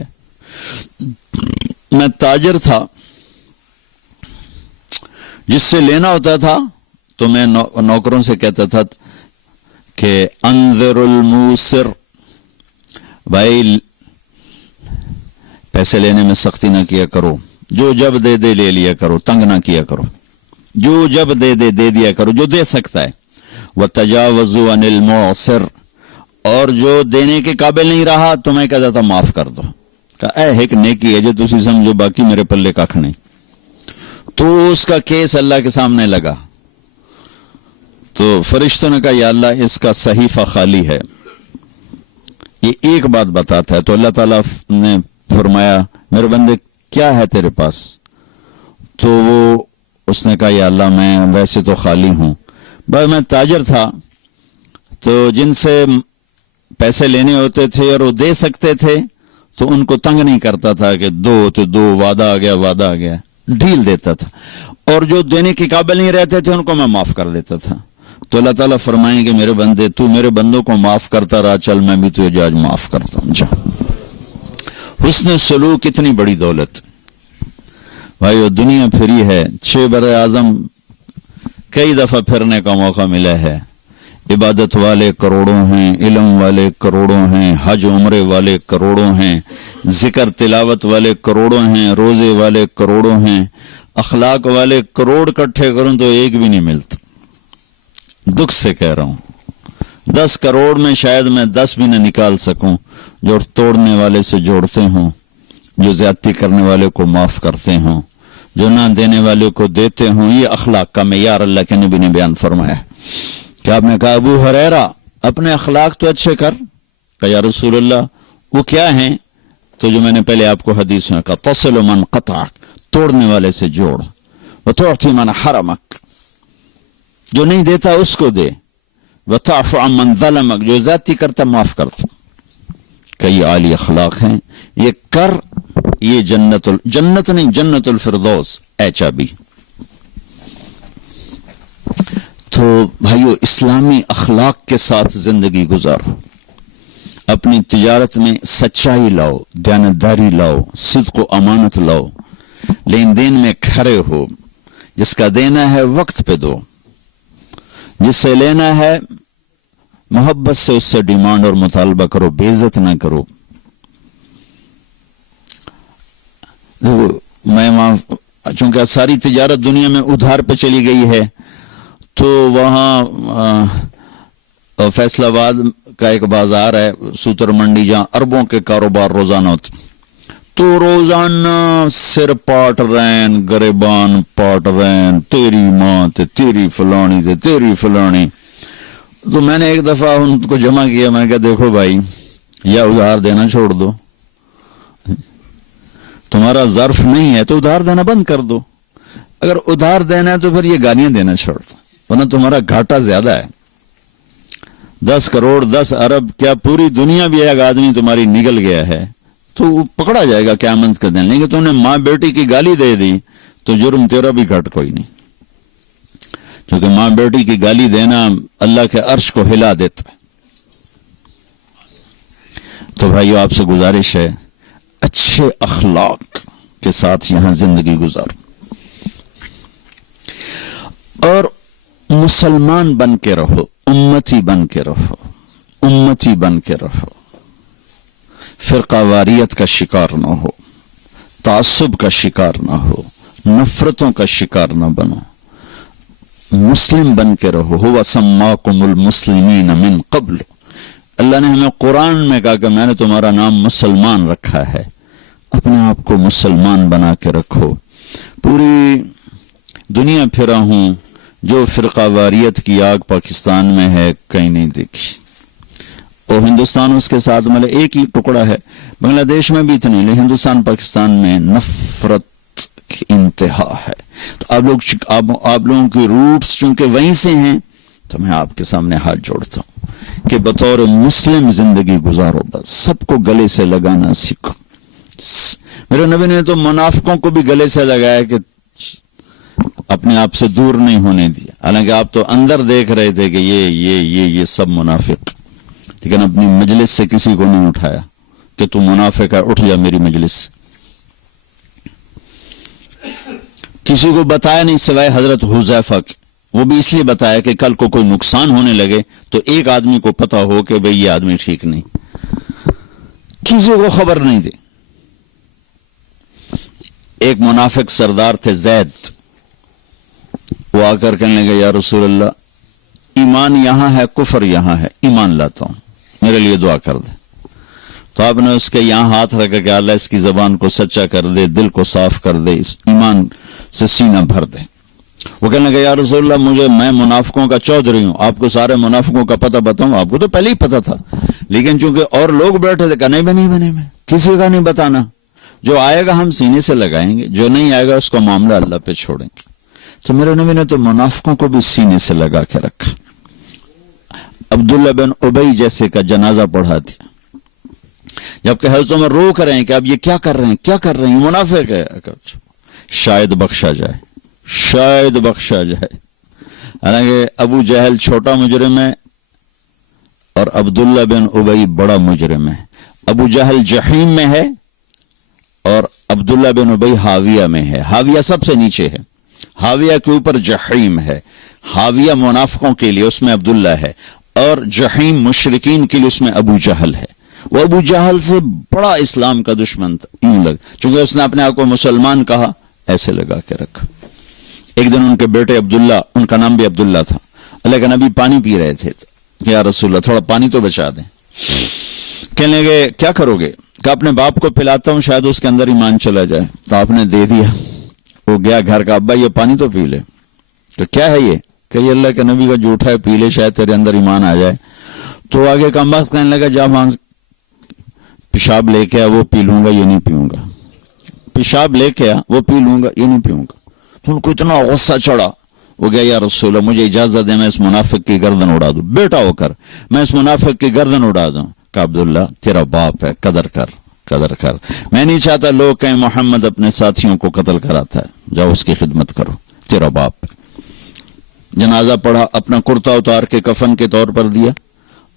میں تاجر تھا, جس سے لینا ہوتا تھا تو میں نوکروں سے کہتا تھا کہ انذر الموسر, بھائی پیسے لینے میں سختی نہ کیا کرو, جو جب دے دے لے لیا کرو, تنگ نہ کیا کرو, جو جب دے دے دے دیا کرو, جو دے سکتا ہے. وَتَجَاوَزُوا عَنِ الْمُعْسِرِ, اور جو دینے کے قابل نہیں رہا تو میں کہتا تھا معاف کر دو. کہا اے ایک نیکی ہے جو تسی سمجھو, باقی میرے پلے کھ نہیں. تو اس کا کیس اللہ کے سامنے لگا. تو فرشتوں نے کہا یا اللہ اس کا صحیفہ خالی ہے, یہ ایک بات بتاتا ہے. تو اللہ تعالیٰ نے فرمایا میرے بندے کیا ہے تیرے پاس؟ تو وہ اس نے کہا یا اللہ میں ویسے تو خالی ہوں, بھائی میں تاجر تھا, تو جن سے پیسے لینے ہوتے تھے اور وہ دے سکتے تھے تو ان کو تنگ نہیں کرتا تھا کہ دو تو دو, وعدہ آ گیا, وعدہ آ گیا, ڈھیل دیتا تھا. اور جو دینے کے قابل نہیں رہتے تھے ان کو میں معاف کر دیتا تھا. تو اللہ تعالیٰ فرمائیں گے میرے بندے تو میرے بندوں کو معاف کرتا رہا, چل میں بھی تجھے آج معاف کرتا ہوں. جا. حسن سلوک اتنی بڑی دولت بھائیو, دنیا پھری ہے, 6 بر اعظم کئی دفعہ پھرنے کا موقع ملا ہے. عبادت والے کروڑوں ہیں, علم والے کروڑوں ہیں, حج عمرے والے کروڑوں ہیں, ذکر تلاوت والے کروڑوں ہیں, روزے والے کروڑوں ہیں, اخلاق والے کروڑ اکٹھے کروں تو ایک بھی نہیں ملتا. دکھ سے کہہ رہا ہوں, 10 کروڑ میں شاید میں 10 بھی نہ نکال سکوں جو توڑنے والے سے جوڑتے ہوں, جو زیادتی کرنے والے کو معاف کرتے ہوں, جو نہ دینے والے کو دیتے ہوں. یہ اخلاق کا معیار اللہ کے نبی نے بیان فرمایا. کیا آپ نے کہا ابو ہریرہ اپنے اخلاق تو اچھے کر؟ کہا یا رسول اللہ وہ کیا ہیں؟ تو جو میں نے پہلے آپ کو حدیث میں کہا تصل من قطعک, توڑنے والے سے جوڑ, وتعطی من حرمک, جو نہیں دیتا اس کو دے, وتعفو عن من ظلمک, جو زیادتی کرتا معاف کرتا. کئی عالی اخلاق ہیں, یہ کر, یہ جنت نہیں جنت الفردوس اے چابی. تو بھائیو اسلامی اخلاق کے ساتھ زندگی گزارو, اپنی تجارت میں سچائی لاؤ, دیانتداری لاؤ, صدق و امانت لاؤ, لین دین میں کھڑے ہو, جس کا دینا ہے وقت پہ دو, جس سے لینا ہے محبت سے اس سے ڈیمانڈ اور مطالبہ کرو, بے عزت نہ کرو. میں وہاں چونکہ ساری تجارت دنیا میں ادھار پہ چلی گئی ہے, تو وہاں فیصل آباد کا ایک بازار ہے سوتر منڈی, جہاں اربوں کے کاروبار روزانہ ہوتے, تو روزانہ سر پاٹ رین, گریبان پاٹ رین, تیری ماں تے تیری فلانی تے تیری فلانی. تو میں نے ایک دفعہ ان کو جمع کیا, میں نے کہا دیکھو بھائی یا ادھار دینا چھوڑ دو, تمہارا ظرف نہیں ہے تو ادھار دینا بند کر دو. اگر ادھار دینا ہے تو پھر یہ گالیاں دینا چھوڑ دو، ورنہ تمہارا گھاٹا زیادہ ہے۔ 10 کروڑ 10 ارب کیا پوری دنیا بھی ایک آدمی تمہاری نگل گیا ہے تو وہ پکڑا جائے گا قیامت کے دن، لیکن تم نے ماں بیٹی کی گالی دے دی تو جرم تیرا بھی گھٹ کوئی نہیں، کیونکہ ماں بیٹی کی گالی دینا اللہ کے عرش کو ہلا دیتا ہے۔ تو بھائیو آپ سے گزارش ہے اچھے اخلاق کے ساتھ یہاں زندگی گزارو، اور مسلمان بن کے رہو، امتی بن کے رہو، امتی بن کے رہو، فرقہ واریت کا شکار نہ ہو، تعصب کا شکار نہ ہو، نفرتوں کا شکار نہ بنو، مسلم بن کے رہو۔ ہوا سماکم المسلمین من قبل، اللہ نے ہمیں قرآن میں کہا کہ میں نے تمہارا نام مسلمان رکھا ہے، اپنے آپ کو مسلمان بنا کے رکھو۔ پوری دنیا پھرا ہوں، جو فرقہ واریت کی آگ پاکستان میں ہے کہیں نہیں دیکھی، اور ہندوستان اس کے ساتھ مطلب ایک ہی ٹکڑا ہے، بنگلہ دیش میں بھی اتنے، لیکن ہندوستان پاکستان میں نفرت کی انتہا ہے۔ تو آپ لوگوں کی روٹس چونکہ وہیں سے ہیں، تو میں آپ کے سامنے ہاتھ جوڑتا ہوں کہ بطور مسلم زندگی گزارو، بس سب کو گلے سے لگانا سیکھو۔ میرے نبی نے تو منافقوں کو بھی گلے سے لگایا کہ اپنے آپ سے دور نہیں ہونے دیا، حالانکہ آپ تو اندر دیکھ رہے تھے کہ یہ سب منافق، لیکن اپنی مجلس سے کسی کو نہیں اٹھایا کہ تو منافق ہے، اٹھ جا میری مجلس سے۔ کسی کو بتایا نہیں سوائے حضرت حذیفہ کے، وہ بھی اس لیے بتایا کہ کل کو کوئی نقصان ہونے لگے تو ایک آدمی کو پتا ہو کہ بھئی یہ آدمی ٹھیک نہیں، کسی کو خبر نہیں دی۔ ایک منافق سردار تھے زید، وہ آ کر کہنے لگے یا رسول اللہ ایمان یہاں ہے کفر یہاں ہے، ایمان لاتا ہوں، میرے لیے دعا کر دے۔ تو آپ نے اس کے یہاں ہاتھ رکھا کہ اللہ اس کی زبان کو سچا کر دے، دل کو صاف کر دے، اس ایمان سے سینہ بھر دے۔ وہ کہنے لگے یا رسول اللہ میں منافقوں کا چودھری ہوں، آپ کو سارے منافقوں کا پتہ بتاؤں؟ آپ کو تو پہلے ہی پتہ تھا، لیکن چونکہ اور لوگ بیٹھے تھے کہ نہیں بنے میں کسی کا نہیں بتانا، جو آئے گا ہم سینے سے لگائیں گے، جو نہیں آئے گا اس کا معاملہ اللہ پہ چھوڑیں گے۔ تو میرے نبی نے تو منافقوں کو بھی سینے سے لگا کے رکھا۔ عبداللہ بن ابی جیسے کا جنازہ پڑھا دیا، جبکہ حضرت عمر رو کر رہے ہیں کہ اب یہ کیا کر رہے ہیں، یہ منافق ہے، شاید بخشا جائے، شاید بخشا جائے۔ حالانکہ ابو جہل چھوٹا مجرم ہے اور عبداللہ بن ابی بڑا مجرم ہے۔ ابو جہل جحیم میں ہے اور عبداللہ بن ابی حاویہ میں ہے، حاویہ سب سے نیچے ہے، حاویہ کے اوپر جحیم ہے۔ حاویہ منافقوں کے لیے، اس میں عبداللہ ہے، اور جحیم مشرکین کے لیے، اس میں ابو جہل ہے۔ وہ ابو جہل سے بڑا اسلام کا دشمن تھا، یوں لگ، چونکہ اس نے اپنے آپ کو مسلمان کہا، ایسے لگا کے رکھا۔ ایک دن ان کے بیٹے عبداللہ، ان کا نام بھی عبداللہ تھا، اللہ کے نبی پانی پی رہے تھے کہ یا رسول اللہ تھوڑا پانی تو بچا دیں۔ کہنے لگے کیا کرو گے؟ کہ اپنے باپ کو پلاتا ہوں، شاید اس کے اندر ایمان چلا جائے۔ تو آپ نے دے دیا۔ وہ گیا گھر کا، ابا یہ پانی تو پی لے۔ تو کیا ہے یہ؟ کہ یہ اللہ کے نبی کا جھوٹا ہے، پی لے شاید تیرے اندر ایمان آ جائے۔ تو آگے کا مقصد کہنے لگا جا وہاں پیشاب لے کے آ، وہ پی لوں گا، یہ نہیں پیوں گا۔ پیشاب لے کے آ، وہ پی لوں گا، یہ نہیں پیوں گا۔ تو ان کو اتنا غصہ چڑھا، وہ گیا یا رسول اللہ مجھے اجازت دے میں اس منافق کی گردن اڑا دوں، بیٹا ہو کر میں اس منافق کی گردن اڑا دوں۔ کہ عبداللہ تیرا باپ ہے، قدر کر، قدر کر، میں نہیں چاہتا لوگ کہیں محمد اپنے ساتھیوں کو قتل کراتا ہے، جاؤ اس کی خدمت کرو، تیرا باپ ہے۔ جنازہ پڑھا، اپنا کرتا اتار کے کفن کے طور پر دیا،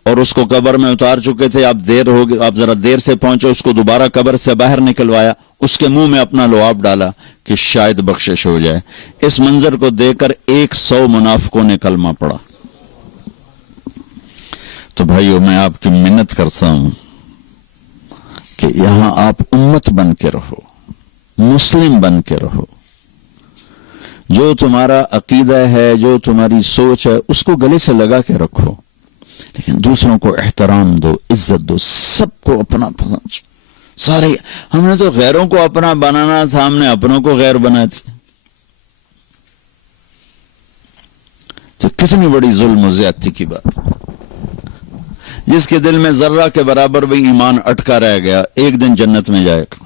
اور اس کو قبر میں اتار چکے تھے، آپ دیر ہو گئی، آپ ذرا دیر سے پہنچے، اس کو دوبارہ قبر سے باہر نکلوایا، اس کے منہ میں اپنا لعاب ڈالا کہ شاید بخشش ہو جائے۔ اس منظر کو دیکھ کر 100 منافقوں نے کلمہ پڑھا۔ تو بھائیو میں آپ کی منت کرتا ہوں کہ یہاں آپ امت بن کے رہو، مسلم بن کے رہو، جو تمہارا عقیدہ ہے، جو تمہاری سوچ ہے، اس کو گلے سے لگا کے رکھو، لیکن دوسروں کو احترام دو، عزت دو، سب کو اپنا پسند۔ سارے ہم نے تو غیروں کو اپنا بنانا تھا، ہم نے اپنوں کو غیر بنا دیا۔ تو کتنی بڑی ظلم و زیادتی کی بات۔ جس کے دل میں ذرہ کے برابر بھی ایمان اٹکا رہ گیا، ایک دن جنت میں جائے گا،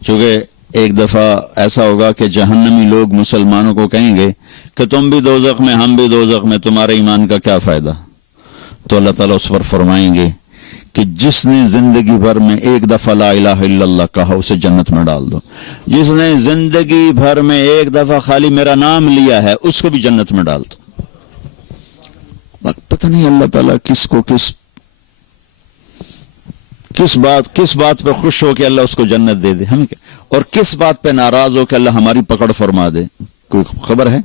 چونکہ ایک دفعہ ایسا ہوگا کہ جہنمی لوگ مسلمانوں کو کہیں گے کہ تم بھی دوزخ میں ہم بھی دوزخ میں، تمہارے ایمان کا کیا فائدہ؟ تو اللہ تعالیٰ اس پر فرمائیں گے کہ جس نے زندگی بھر میں ایک دفعہ لا الہ الا اللہ کہا اسے جنت میں ڈال دو، جس نے زندگی بھر میں ایک دفعہ خالی میرا نام لیا ہے اس کو بھی جنت میں ڈال دو۔ پتہ نہیں اللہ تعالیٰ کس کو کس بات پہ خوش ہو کہ اللہ اس کو جنت دے دے، ہمیں کیا، اور کس بات پہ ناراض ہو کہ اللہ ہماری پکڑ فرما دے، کوئی خبر ہے؟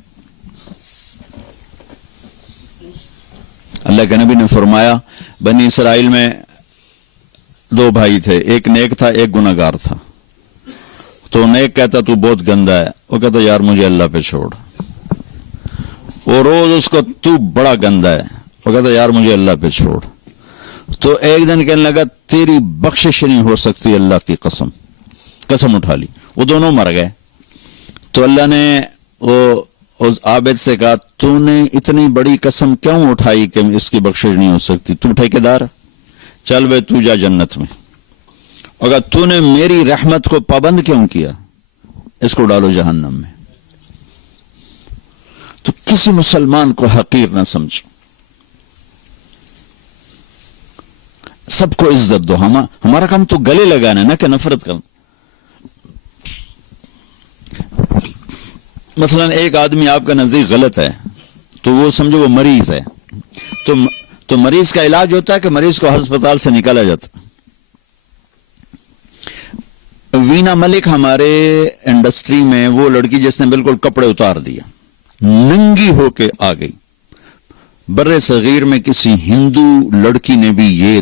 اللہ کے نبی نے فرمایا بنی اسرائیل میں 2 بھائی تھے، ایک نیک تھا ایک گناہگار تھا۔ تو نیک کہتا تو بہت گندا ہے، وہ کہتا یار مجھے اللہ پہ چھوڑ، وہ روز اس کو تو بڑا گندا ہے، وہ کہتا یار مجھے اللہ پہ چھوڑ۔ تو ایک دن کہنے لگا تیری بخشش نہیں ہو سکتی، اللہ کی قسم اٹھا لی، وہ دونوں مر گئے۔ تو اللہ نے وہ اس عابد سے کہا تو نے اتنی بڑی قسم کیوں اٹھائی کہ اس کی بخشش نہیں ہو سکتی؟ تو ٹھیکیدار، چل بھائی تو جا جنت میں، اگر تو نے میری رحمت کو پابند کیوں کیا، اس کو ڈالو جہنم میں۔ تو کسی مسلمان کو حقیر نہ سمجھو، سب کو عزت دو۔ ہمارا کام تو گلے لگانا نہ کہ نفرت کرنا۔ مثلا ایک آدمی آپ کا نزدیک غلط ہے تو وہ سمجھو وہ مریض ہے، تو مریض کا علاج ہوتا ہے کہ مریض کو ہسپتال سے نکالا جاتا۔ وینا ملک ہمارے انڈسٹری میں وہ لڑکی جس نے بالکل کپڑے اتار دیا، ننگی ہو کے آ گئی۔ بر صغیر میں کسی ہندو لڑکی نے بھی یہ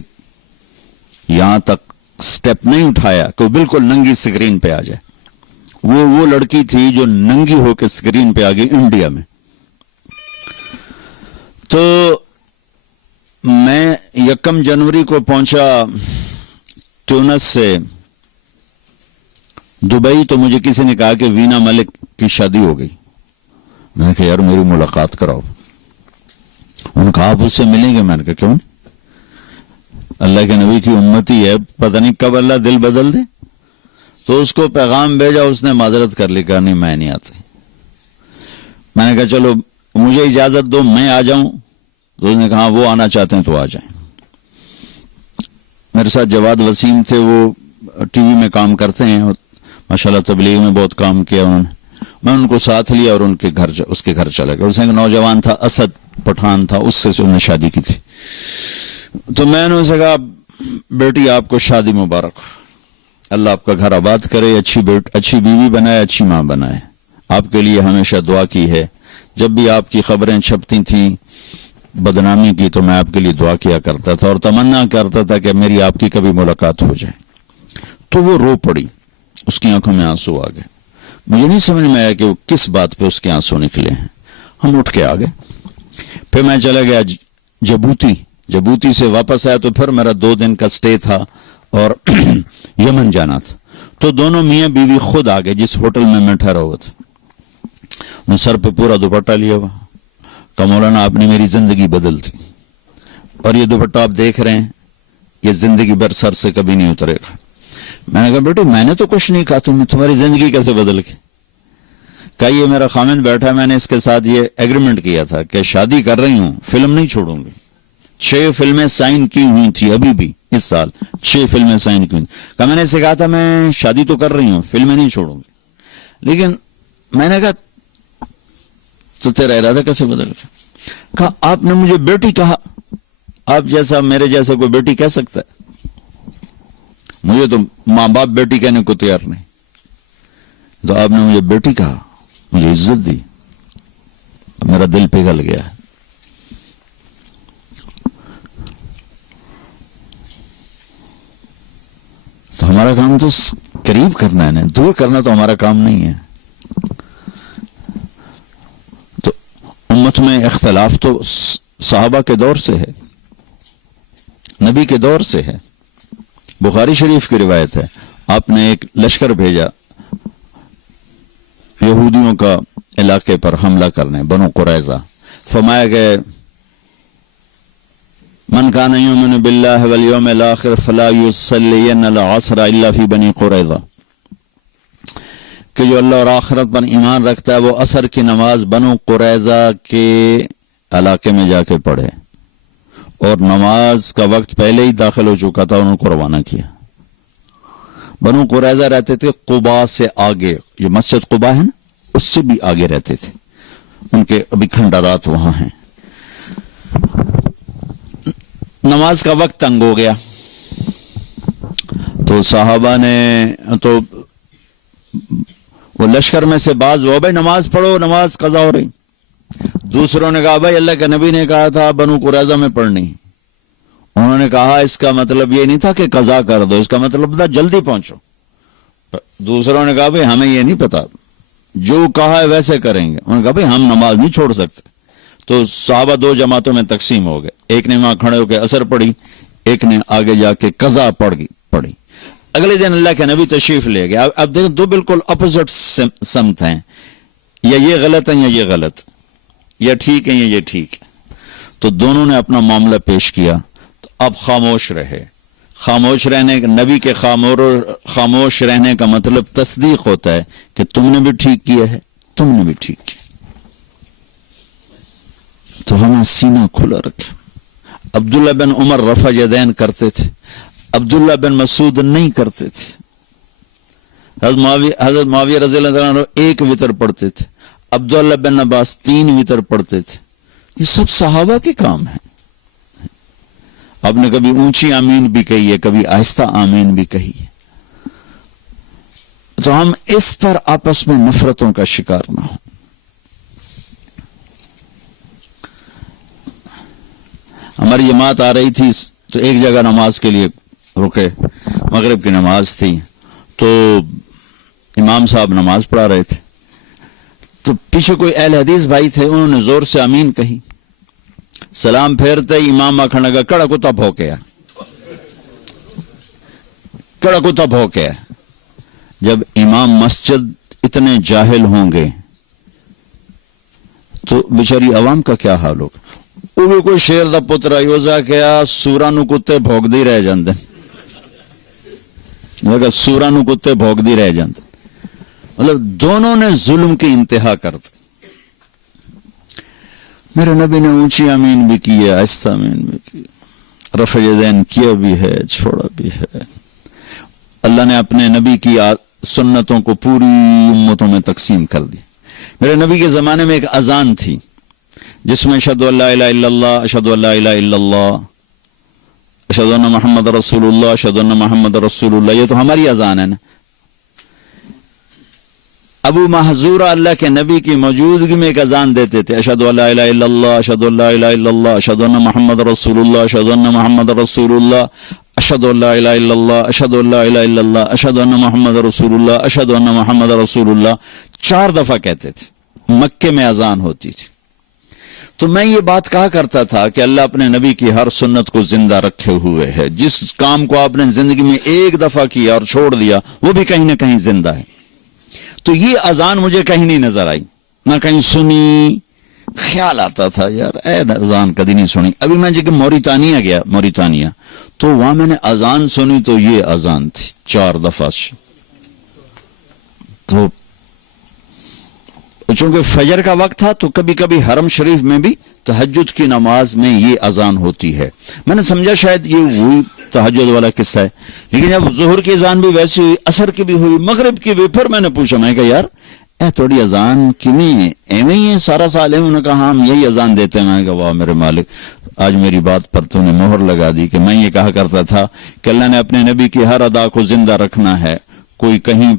یہاں تک سٹیپ نہیں اٹھایا کہ وہ بالکل ننگی سکرین پہ آ جائے۔ وہ لڑکی تھی جو ننگی ہو کے سکرین پہ آ گئی انڈیا میں۔ تو میں 1 جنوری کو پہنچا تونس سے دبئی، تو مجھے کسی نے کہا کہ وینا ملک کی شادی ہو گئی۔ میں نے کہا یار میری ملاقات کراؤ۔ انہوں نے کہا آپ اس سے ملیں گے؟ میں نے کہا کیوں؟ اللہ کے نبی کی امتی ہے، پتہ نہیں کب اللہ دل بدل دے۔ تو اس کو پیغام بھیجا، اس نے معذرت کر لی، کہا نہیں میں نہیں آتی۔ میں نے کہا چلو مجھے اجازت دو میں آ جاؤں، تو اس نے کہا وہ آنا چاہتے ہیں تو آ جائیں۔ میرے ساتھ جواد وسیم تھے، وہ ٹی وی میں کام کرتے ہیں، ماشاءاللہ تبلیغ میں بہت کام کیا انہوں نے۔ میں ان کو ساتھ لیا اور اس کے گھر چلا گیا۔ اس نے ایک نوجوان تھا، اسد پٹھان تھا، اس سے انہوں نے شادی کی تھی۔ تو میں نے اسے کہا بیٹی آپ کو شادی مبارک ہو، اللہ آپ کا گھر آباد کرے، اچھی بیوی بنائے، اچھی ماں بنائے۔ آپ کے لیے ہمیشہ دعا کی ہے، جب بھی آپ کی خبریں چھپتی تھیں بدنامی کی تو میں آپ کے لیے دعا کیا کرتا تھا اور تمنا کرتا تھا کہ میری آپ کی کبھی ملاقات ہو جائے۔ تو وہ رو پڑی، اس کی آنکھوں میں آنسو آ گئے۔ مجھے نہیں سمجھ میں آیا کہ وہ کس بات پہ اس کے آنسو نکلے ہیں۔ ہم اٹھ کے آ گئے۔ پھر میں چلا گیا جبوتی سے واپس آیا تو پھر میرا 2 دن کا سٹے تھا اور یمن جانا تھا۔ تو دونوں میاں بیوی خود آ گئے جس ہوٹل میں ٹھہرا ہوا تھا۔ میں سر پہ پورا دوپٹہ لیا ہوا، کہ مولانا آپ نے میری زندگی بدل دی، اور یہ دوپٹہ آپ دیکھ رہے ہیں یہ زندگی بھر سر سے کبھی نہیں اترے گا۔ میں نے کہا بیٹو میں نے تو کچھ نہیں کہا، تمہاری زندگی کیسے بدل گئی؟ کہا یہ میرا خامند بیٹھا، میں نے اس کے ساتھ یہ ایگریمنٹ کیا تھا کہ شادی کر رہی ہوں فلم نہیں چھوڑوں گی۔ 6 فلمیں سائن کی ہوئی تھی، ابھی بھی اس سال 6 فلمیں سائن کی ہوئی تھی۔ کہا میں نے اسے کہا تھا میں شادی تو کر رہی ہوں فلمیں نہیں چھوڑوں گی، لیکن میں نے کہا تو تیرا ارادہ کیسے بدل گیا؟ کہا آپ نے مجھے بیٹی کہا، آپ جیسا میرے جیسا کوئی بیٹی کہہ سکتا ہے؟ مجھے تو ماں باپ بیٹی کہنے کو تیار نہیں، تو آپ نے مجھے بیٹی کہا، مجھے عزت دی، میرا دل پگھل گیا۔ تو ہمارا کام تو قریب کرنا ہے نا، دور کرنا تو ہمارا کام نہیں ہے۔ تو امت میں اختلاف تو صحابہ کے دور سے ہے، نبی کے دور سے ہے۔ بخاری شریف کی روایت ہے، آپ نے ایک لشکر بھیجا یہودیوں کا علاقے پر حملہ کرنے، بنو قریظہ۔ فرمایا کہ من کان یؤمن باللہ والیوم الآخر فلا یصلین العصر الا فی بنی قریظہ، کہ جو اللہ اور آخرت پر ایمان رکھتا ہے وہ عصر کی نماز بنو قریظہ کے علاقے میں جا کے پڑھے، اور نماز کا وقت پہلے ہی داخل ہو چکا تھا، انہوں کو روانہ کیا۔ بنو قریظہ رہتے تھے قباء سے آگے، جو مسجد قباء ہے نا اس سے بھی آگے رہتے تھے، ان کے ابھی کھنڈرات وہاں ہیں۔ نماز کا وقت تنگ ہو گیا تو صحابہ نے تو وہ لشکر میں سے بعض وہ بھائی نماز پڑھو، نماز قضا ہو رہی۔ دوسروں نے کہا بھائی اللہ کے نبی نے کہا تھا بنو قریظہ میں پڑھنی۔ انہوں نے کہا اس کا مطلب یہ نہیں تھا کہ قضا کر دو، اس کا مطلب تھا جلدی پہنچو۔ دوسروں نے کہا بھائی ہمیں یہ نہیں پتا، جو کہا ہے ویسے کریں گے۔ انہوں نے کہا بھائی ہم نماز نہیں چھوڑ سکتے۔ تو صحابہ دو جماعتوں میں تقسیم ہو گئے، ایک نے وہاں کھڑے ہو کے عصر پڑھی، ایک نے آگے جا کے قضا پڑھی۔ اگلے دن اللہ کے نبی تشریف لے گئے۔ اب دیکھیں دو بالکل اپوزٹ سمت ہیں، یا یہ غلط ہے یا یہ غلط، یا ٹھیک ہے یا یہ ٹھیک ہے۔ تو دونوں نے اپنا معاملہ پیش کیا، تو اب خاموش رہے۔ خاموش رہنے نبی کے خاموش رہنے کا مطلب تصدیق ہوتا ہے کہ تم نے بھی ٹھیک کیا ہے، تم نے بھی ٹھیک کیا۔ تو ہمیں سینہ کھلا رکھے۔ عبداللہ بن عمر رفع یدین کرتے تھے، عبداللہ بن مسعود نہیں کرتے تھے۔ حضرت معاویہ رضی اللہ عنہ ایک وتر پڑھتے تھے، عبداللہ بن عباس 3 وتر پڑھتے تھے۔ یہ سب صحابہ کے کام ہیں۔ آپ نے کبھی اونچی آمین بھی کہی ہے، کبھی آہستہ آمین بھی کہی ہے۔ تو ہم اس پر آپس میں نفرتوں کا شکار نہ ہوں۔ ہماری جماعت آ رہی تھی تو ایک جگہ نماز کے لیے رکے، مغرب کی نماز تھی، تو امام صاحب نماز پڑھا رہے تھے، تو پیچھے کوئی اہل حدیث بھائی تھے، انہوں نے زور سے آمین کہی۔ سلام پھیرتے ہی امام آخر لگا کڑا کتا بھوکیا، کڑا کتا بھوکیا۔ جب امام مسجد اتنے جاہل ہوں گے تو بیچاری عوام کا کیا حال ہوگا؟ وہ بھی کوئی شیر دا پتر یوزا کیا سورا نو کتے بھوک دی رہ جاندے، سورا نو کتے بھوک دی رہ جاندے۔ مطلب دونوں نے ظلم کی انتہا کر دی۔ میرے نبی نے اونچی آمین بھی کی ہے، آہستہ آمین بھی کی، رفع یدین کیا بھی ہے، چھوڑا بھی ہے۔ اللہ نے اپنے نبی کی سنتوں کو پوری امتوں میں تقسیم کر دی۔ میرے نبی کے زمانے میں ایک اذان تھی جس میں اشہدو ان لا الہ الا اللہ، اشہدو ان لا الہ الا اللہ، اشہدو ان محمد رسول اللہ، اشہدو ان محمد رسول اللہ۔ یہ تو ہماری اذان ہے نا۔ ابو محذورہ اللہ کے نبی کی موجودگی میں ایک اذان دیتے تھے، اشہدو ان لا الہ الا اللہ، اشہدو ان لا الہ الا اللہ، اشہدو ان محمد رسول اللہ، اشہدو ان محمد رسول اللہ، اشہدو ان لا الہ الا اللہ، اشہدو ان لا الہ الا اللہ، اشہدو ان محمد رسول اللہ، اشہدو ان محمد رسول اللہ۔ 4 دفعہ کہتے تھے، مکے میں اذان ہوتی تھی۔ تو میں یہ بات کہا کرتا تھا کہ اللہ اپنے نبی کی ہر سنت کو زندہ رکھے ہوئے ہے۔ جس کام کو آپ نے زندگی میں ایک دفعہ کیا اور چھوڑ دیا وہ بھی کہیں نہ کہیں زندہ ہے۔ تو یہ اذان مجھے کہیں نہیں نظر آئی، نہ کہیں سنی۔ خیال آتا تھا یار اے اذان کدی نہیں سنی۔ ابھی میں جب موریتانیہ گیا، موریتانیہ، تو وہاں میں نے اذان سنی تو یہ اذان تھی 4 دفعہ۔ تو چونکہ فجر کا وقت تھا تو کبھی کبھی حرم شریف میں بھی تہجد کی نماز میں یہ اذان ہوتی ہے۔ میں نے سمجھا شاید یہ وہی تہجد والا قصہ ہے، لیکن جب ظہر کی اذان بھی ویسی ہوئی، عصر کی بھی ہوئی، مغرب کی بھی، پھر میں نے پوچھا، میں کہا یار اے تھوڑی اذان کیویں ایویں ہی ہے سارا سال؟ انہوں نے کہا ہم یہی اذان دیتے ہیں۔ میں نے کہا واہ میرے مالک، آج میری بات پر تو نے مہر لگا دی کہ میں یہ کہا کرتا تھا کہ اللہ نے اپنے نبی کی ہر ادا کو زندہ رکھنا ہے۔ کوئی کہیں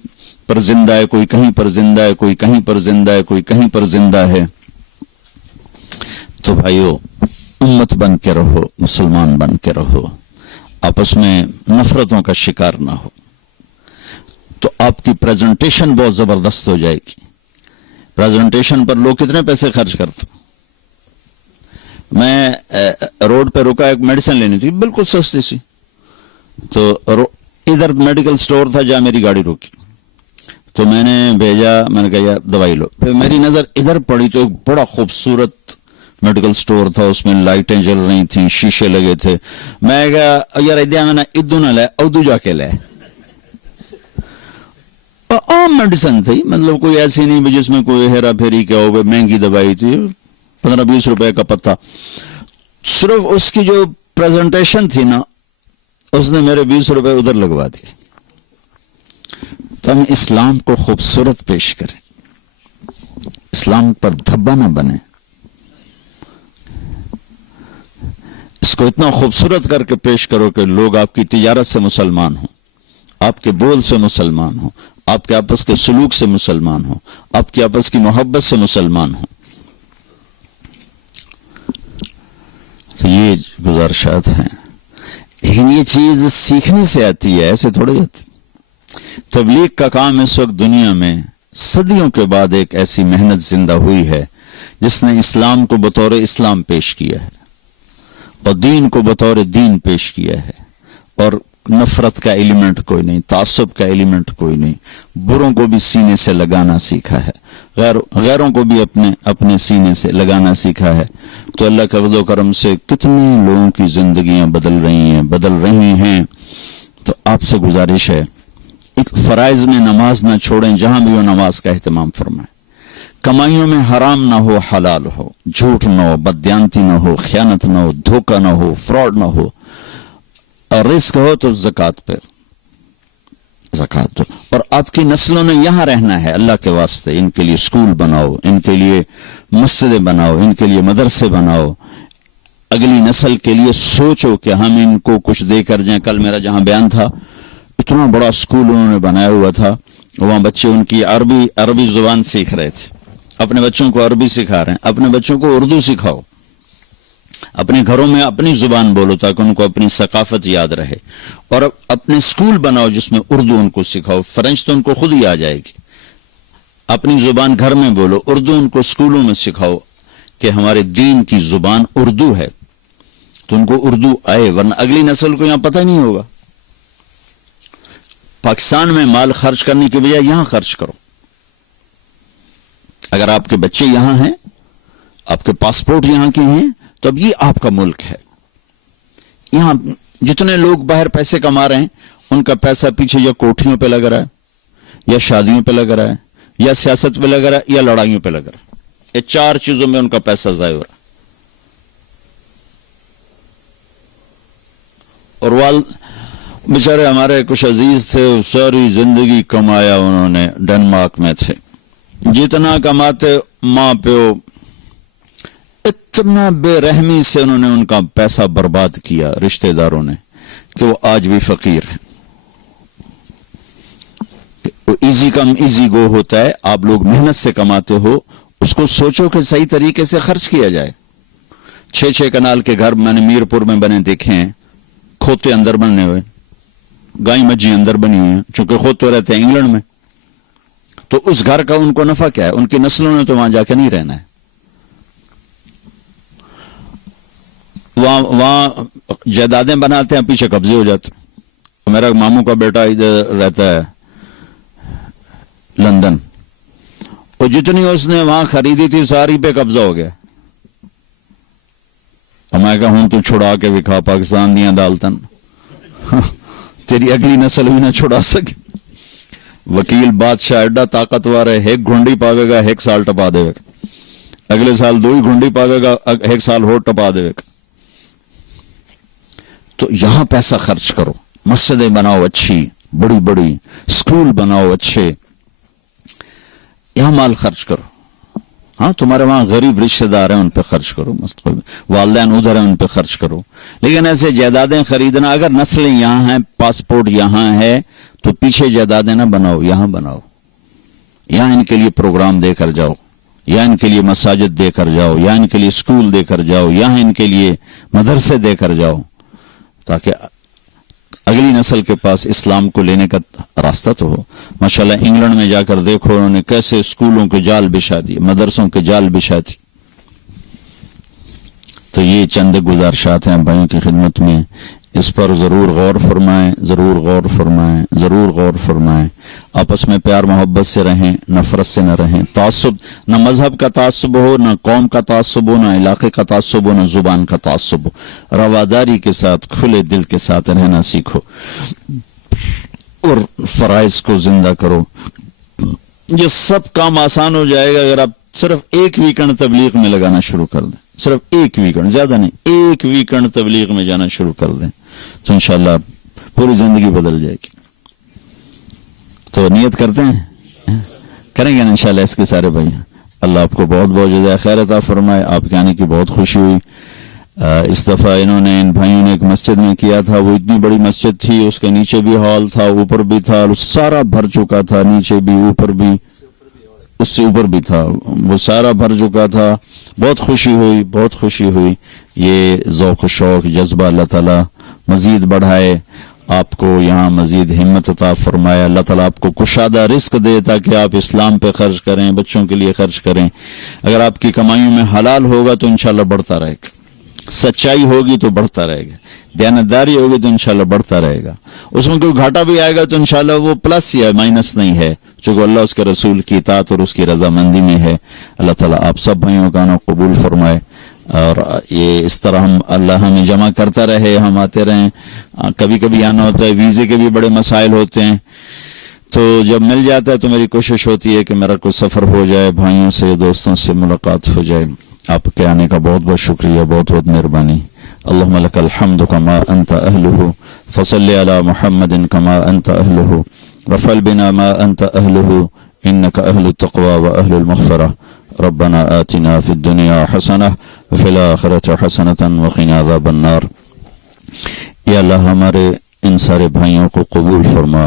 پر زندہ ہے، کوئی کہیں پر زندہ ہے، کوئی کہیں پر زندہ ہے، کوئی کہیں پر زندہ ہے۔ تو بھائیو امت بن کے رہو، مسلمان بن کے رہو، آپس میں نفرتوں کا شکار نہ ہو، تو آپ کی پریزنٹیشن بہت زبردست ہو جائے گی۔ پریزنٹیشن پر لوگ کتنے پیسے خرچ کرتے۔ میں روڈ پہ رکا، ایک میڈیسن لینی تھی بالکل سستی سی، تو ادھر میڈیکل سٹور تھا جہاں میری گاڑی روکی، تو میں نے بھیجا، میں نے کہا یار دوائی لو۔ پھر میری نظر ادھر پڑی تو ایک بڑا خوبصورت میڈیکل سٹور تھا، اس میں لائٹیں جل رہی تھیں، شیشے لگے تھے۔ میں کہا یار ادھر میں نے ادو نہ لے، ادو جا کے لے۔ عام میڈیسن تھی, مطلب کوئی ایسی نہیں بھی جس میں کوئی ہیرا پھیری کیا ہو, مہنگی دوائی تھی, 15-20 روپے کا پتہ. صرف اس کی جو پریزنٹیشن تھی نا, اس نے میرے 20 روپے ادھر لگوا دیے. تو ہم اسلام کو خوبصورت پیش کریں, اسلام پر دھبا نہ بنے, اس کو اتنا خوبصورت کر کے پیش کرو کہ لوگ آپ کی تجارت سے مسلمان ہوں, آپ کے بول سے مسلمان ہوں, آپ کے آپس کے سلوک سے مسلمان ہوں, آپ کی آپس کی محبت سے مسلمان ہوں. تو یہ گزارشات ہیں, لیکن یہ چیز سیکھنے سے آتی ہے, ایسے تھوڑے آتی. تبلیغ کا کام اس وقت دنیا میں صدیوں کے بعد ایک ایسی محنت زندہ ہوئی ہے جس نے اسلام کو بطور اسلام پیش کیا ہے اور دین کو بطور دین پیش کیا ہے, اور نفرت کا ایلیمنٹ کوئی نہیں, تعصب کا ایلیمنٹ کوئی نہیں, بروں کو بھی سینے سے لگانا سیکھا ہے, غیروں کو بھی اپنے سینے سے لگانا سیکھا ہے. تو اللہ کے فضل و کرم سے کتنے لوگوں کی زندگیاں بدل رہی ہیں. تو آپ سے گزارش ہے, ایک فرائض میں نماز نہ چھوڑیں, جہاں بھی ہو نماز کا اہتمام فرمائیں. کمائیوں میں حرام نہ ہو, حلال ہو, جھوٹ نہ ہو, بددیانتی نہ ہو, خیانت نہ ہو, دھوکہ نہ ہو, فراڈ نہ ہو, اور رزق ہو تو زکوٰۃ پہ زکوٰۃ دو. اور آپ کی نسلوں نے یہاں رہنا ہے, اللہ کے واسطے ان کے لیے اسکول بناؤ, ان کے لیے مسجدیں بناؤ, ان کے لیے مدرسے بناؤ. اگلی نسل کے لیے سوچو کہ ہم ان کو کچھ دے کر جائیں. کل میرا جہاں بیان تھا, اتنا بڑا اسکول انہوں نے بنایا ہوا تھا, وہاں بچے ان کی عربی زبان سیکھ رہے تھے. اپنے بچوں کو عربی سکھا رہے ہیں, اپنے بچوں کو اردو سکھاؤ, اپنے گھروں میں اپنی زبان بولو تاکہ ان کو اپنی ثقافت یاد رہے. اور اپنے اسکول بناؤ جس میں اردو ان کو سکھاؤ. فرینچ تو ان کو خود ہی آ جائے گی, اپنی زبان گھر میں بولو, اردو ان کو اسکولوں میں سکھاؤ کہ ہمارے دین کی زبان اردو ہے, تو ان کو اردو آئے, ورنہ اگلی نسل کو یہاں پتہ نہیں ہوگا. پاکستان میں مال خرچ کرنے کے بجائے یہاں خرچ کرو. اگر آپ کے بچے یہاں ہیں, آپ کے پاسپورٹ یہاں کے ہیں, تو اب یہ آپ کا ملک ہے. یہاں جتنے لوگ باہر پیسے کما رہے ہیں, ان کا پیسہ پیچھے یا کوٹھیوں پہ لگ رہا ہے, یا شادیوں پہ لگ رہا ہے, یا سیاست پہ لگ رہا ہے, یا لڑائیوں پہ لگ رہا ہے. یہ 4 چیزوں میں ان کا پیسہ ضائع ہو رہا ہے. اور بیچارے ہمارے کچھ عزیز تھے, ساری زندگی کمایا انہوں نے, ڈنمارک میں تھے, جتنا کماتے ماں پیو, اتنا بے رحمی سے انہوں نے ان کا پیسہ برباد کیا رشتہ داروں نے, کہ وہ آج بھی فقیر ہیں. وہ ایزی کم ایزی گو ہوتا ہے. آپ لوگ محنت سے کماتے ہو, اس کو سوچو کہ صحیح طریقے سے خرچ کیا جائے. 6 کنال کے گھر میں نے میرپور میں بنے دیکھے ہیں, کھوتے اندر بننے ہوئے, گائے مجھی اندر بنی ہیں, چونکہ خود تو رہتے ہیں انگلینڈ میں. تو اس گھر کا ان کو نفع کیا ہے؟ ان کی نسلوں نے تو وہاں جا کے نہیں رہنا ہے. وہاں جائیدادیں بناتے ہیں, پیچھے قبضے ہو جاتے. میرا ماموں کا بیٹا ادھر رہتا ہے لندن, اور جتنی اس نے وہاں خریدی تھی ساری پہ قبضہ ہو گیا. میں کہا ہوں تو چھڑا کے دکھا پاکستان دی عدالتن, تیری اگلی نسل بھی نہ چھڑا سکے. وکیل بادشاہ ایڈا طاقتور ہے, 1 گھنڈی پاوے گا 1 سال ٹپا دے گا, اگلے سال 2 ہی گھنڈی پاوے گا 1 سال ہو ٹپا دے گا. تو یہاں پیسہ خرچ کرو, مسجدیں بناؤ اچھی بڑی بڑی, اسکول بناؤ اچھے, یہاں مال خرچ کرو. ہاں تمہارے وہاں غریب رشتہ دار ہیں, ان پہ خرچ کرو, والدین ادھر ہیں, ان پہ خرچ کرو. لیکن ایسے جائیدادیں خریدنا, اگر نسلیں یہاں ہیں, پاسپورٹ یہاں ہے, تو پیچھے جائیدادیں نہ بناؤ, یہاں بناؤ. یہاں ان کے لیے پروگرام دے کر جاؤ, یا ان کے لیے مساجد دے کر جاؤ, یا ان کے لیے اسکول دے کر جاؤ, یہاں ان کے لیے مدرسے دے کر جاؤ, تاکہ اگلی نسل کے پاس اسلام کو لینے کا راستہ تو ہو. ماشاءاللہ انگلینڈ میں جا کر دیکھو انہوں نے کیسے اسکولوں کے جال بچھا دیے, مدرسوں کے جال بچھا دی. تو یہ چند گزارشات ہیں بھائیوں کی خدمت میں, اس پر ضرور غور فرمائیں, ضرور غور فرمائیں, ضرور غور فرمائیں. آپس میں پیار محبت سے رہیں, نفرت سے نہ رہیں. تعصب, نہ مذہب کا تعصب ہو, نہ قوم کا تعصب ہو, نہ علاقے کا تعصب ہو, نہ زبان کا تعصب ہو. رواداری کے ساتھ, کھلے دل کے ساتھ رہنا سیکھو, اور فرائض کو زندہ کرو. یہ سب کام آسان ہو جائے گا اگر آپ صرف ایک ویکنڈ تبلیغ میں لگانا شروع کر دیں. صرف ایک ویکنڈ، زیادہ نہیں، ایک ویکنڈ تبلیغ میں جانا شروع کر دیں تو انشاءاللہ پوری زندگی بدل جائے گی. تو نیت کرتے ہیں، کریں گے نا انشاءاللہ اس کے سارے بھائی. اللہ آپ کو بہت بہت جزائے خیر عطا فرمائے. آپ کے آنے کی بہت خوشی ہوئی. اس دفعہ انہوں نے، ان بھائیوں نے ایک مسجد میں کیا تھا، وہ اتنی بڑی مسجد تھی، اس کے نیچے بھی ہال تھا، اوپر بھی تھا، سارا بھر چکا تھا، نیچے بھی اوپر بھی، اس سے اوپر بھی تھا، وہ سارا بھر چکا تھا. بہت خوشی ہوئی، بہت خوشی ہوئی. یہ ذوق و شوق جذبہ اللہ تعالیٰ مزید بڑھائے، آپ کو یہاں مزید ہمت عطا فرمائے. اللہ تعالیٰ آپ کو کشادہ رزق دے تاکہ آپ اسلام پہ خرچ کریں، بچوں کے لیے خرچ کریں. اگر آپ کی کمائیوں میں حلال ہوگا تو انشاءاللہ بڑھتا رہے گا، سچائی ہوگی تو بڑھتا رہے گا، دیانتداری ہوگی تو انشاءاللہ بڑھتا رہے گا. اس میں کوئی گھاٹا بھی آئے گا تو انشاءاللہ وہ پلس ہی ہے، مائنس نہیں ہے، چونکہ اللہ اس کے رسول کی اطاعت اور اس کی رضامندی میں ہے. اللہ تعالیٰ آپ سب بھائیوں کا قبول فرمائے، اور یہ اس طرح اللہ ہمیں جمع کرتا رہے، ہم آتے رہیں. کبھی کبھی آنا ہوتا ہے، ویزے کے بھی بڑے مسائل ہوتے ہیں، تو جب مل جاتا ہے تو میری کوشش ہوتی ہے کہ میرا کوئی سفر ہو جائے، بھائیوں سے دوستوں سے ملاقات ہو جائے. آپ کے آنے کا بہت بہت شکریہ، بہت بہت مہربانی. اللہم لک الحمد کما انت اہلہ فصلی علی محمد کما انت اہلہ وفعل بنا ما انت اہلہ انک اہل التقوی و اہل المغفرہ. ربنا آتنا فی الدنیا حسنہ وفی الآخرۃ حسنۃ وقنا عذاب النار. یا اللہ ہمارے ان سارے بھائیوں کو قبول فرما،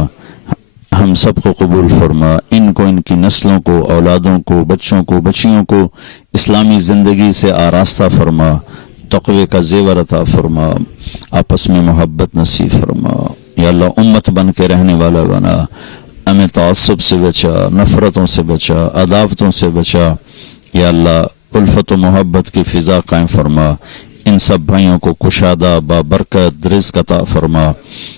ہم سب کو قبول فرما، ان کو، ان کی نسلوں کو، اولادوں کو، بچوں کو، بچیوں کو اسلامی زندگی سے آراستہ فرما، تقوی کا زیور عطا فرما، آپس میں محبت نصیب فرما. یا اللہ امت بن کے رہنے والا بنا، ہمیں تعصب سے بچا، نفرتوں سے بچا، عداوتوں سے بچا. یا اللہ الفت و محبت کی فضا قائم فرما. ان سب بھائیوں کو کشادہ بابرکت رزق عطا فرما.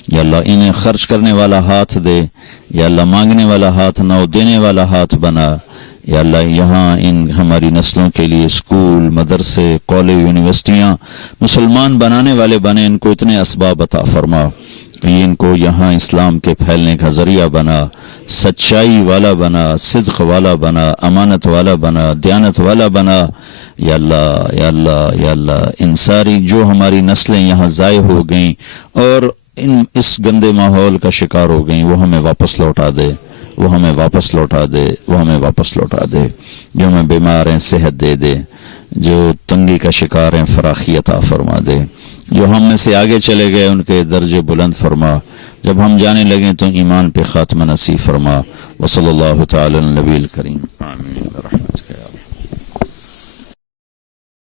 یا اللہ انہیں خرچ کرنے والا ہاتھ دے، یا اللہ مانگنے والا ہاتھ نہ، دینے والا ہاتھ بنا. یا اللہ یہاں ان ہماری نسلوں کے لیے اسکول، مدرسے، کالج، یونیورسٹیاں مسلمان بنانے والے بنے. ان کو اتنے اسباب عطا فرما کہ ان کو یہاں اسلام کے پھیلنے کا ذریعہ بنا، سچائی والا بنا، صدق والا بنا، امانت والا بنا، دیانت والا بنا. یا اللہ، یا اللہ، یا اللہ ان ساری جو ہماری نسلیں یہاں ضائع ہو گئیں اور اس گندے ماحول کا شکار ہو گئیں، وہ ہمیں واپس لوٹا دے، وہ ہمیں واپس لوٹا دے، وہ ہمیں واپس لوٹا دے. جو ہمیں بیمار ہیں صحت دے دے، جو تنگی کا شکار ہیں فراخی عطا فرما دے. جو ہم میں سے آگے چلے گئے ان کے درجے بلند فرما. جب ہم جانے لگیں تو ایمان پہ خاتمہ نصیب فرما. وصلی اللہ تعالی علی النبی الکریم. آمین.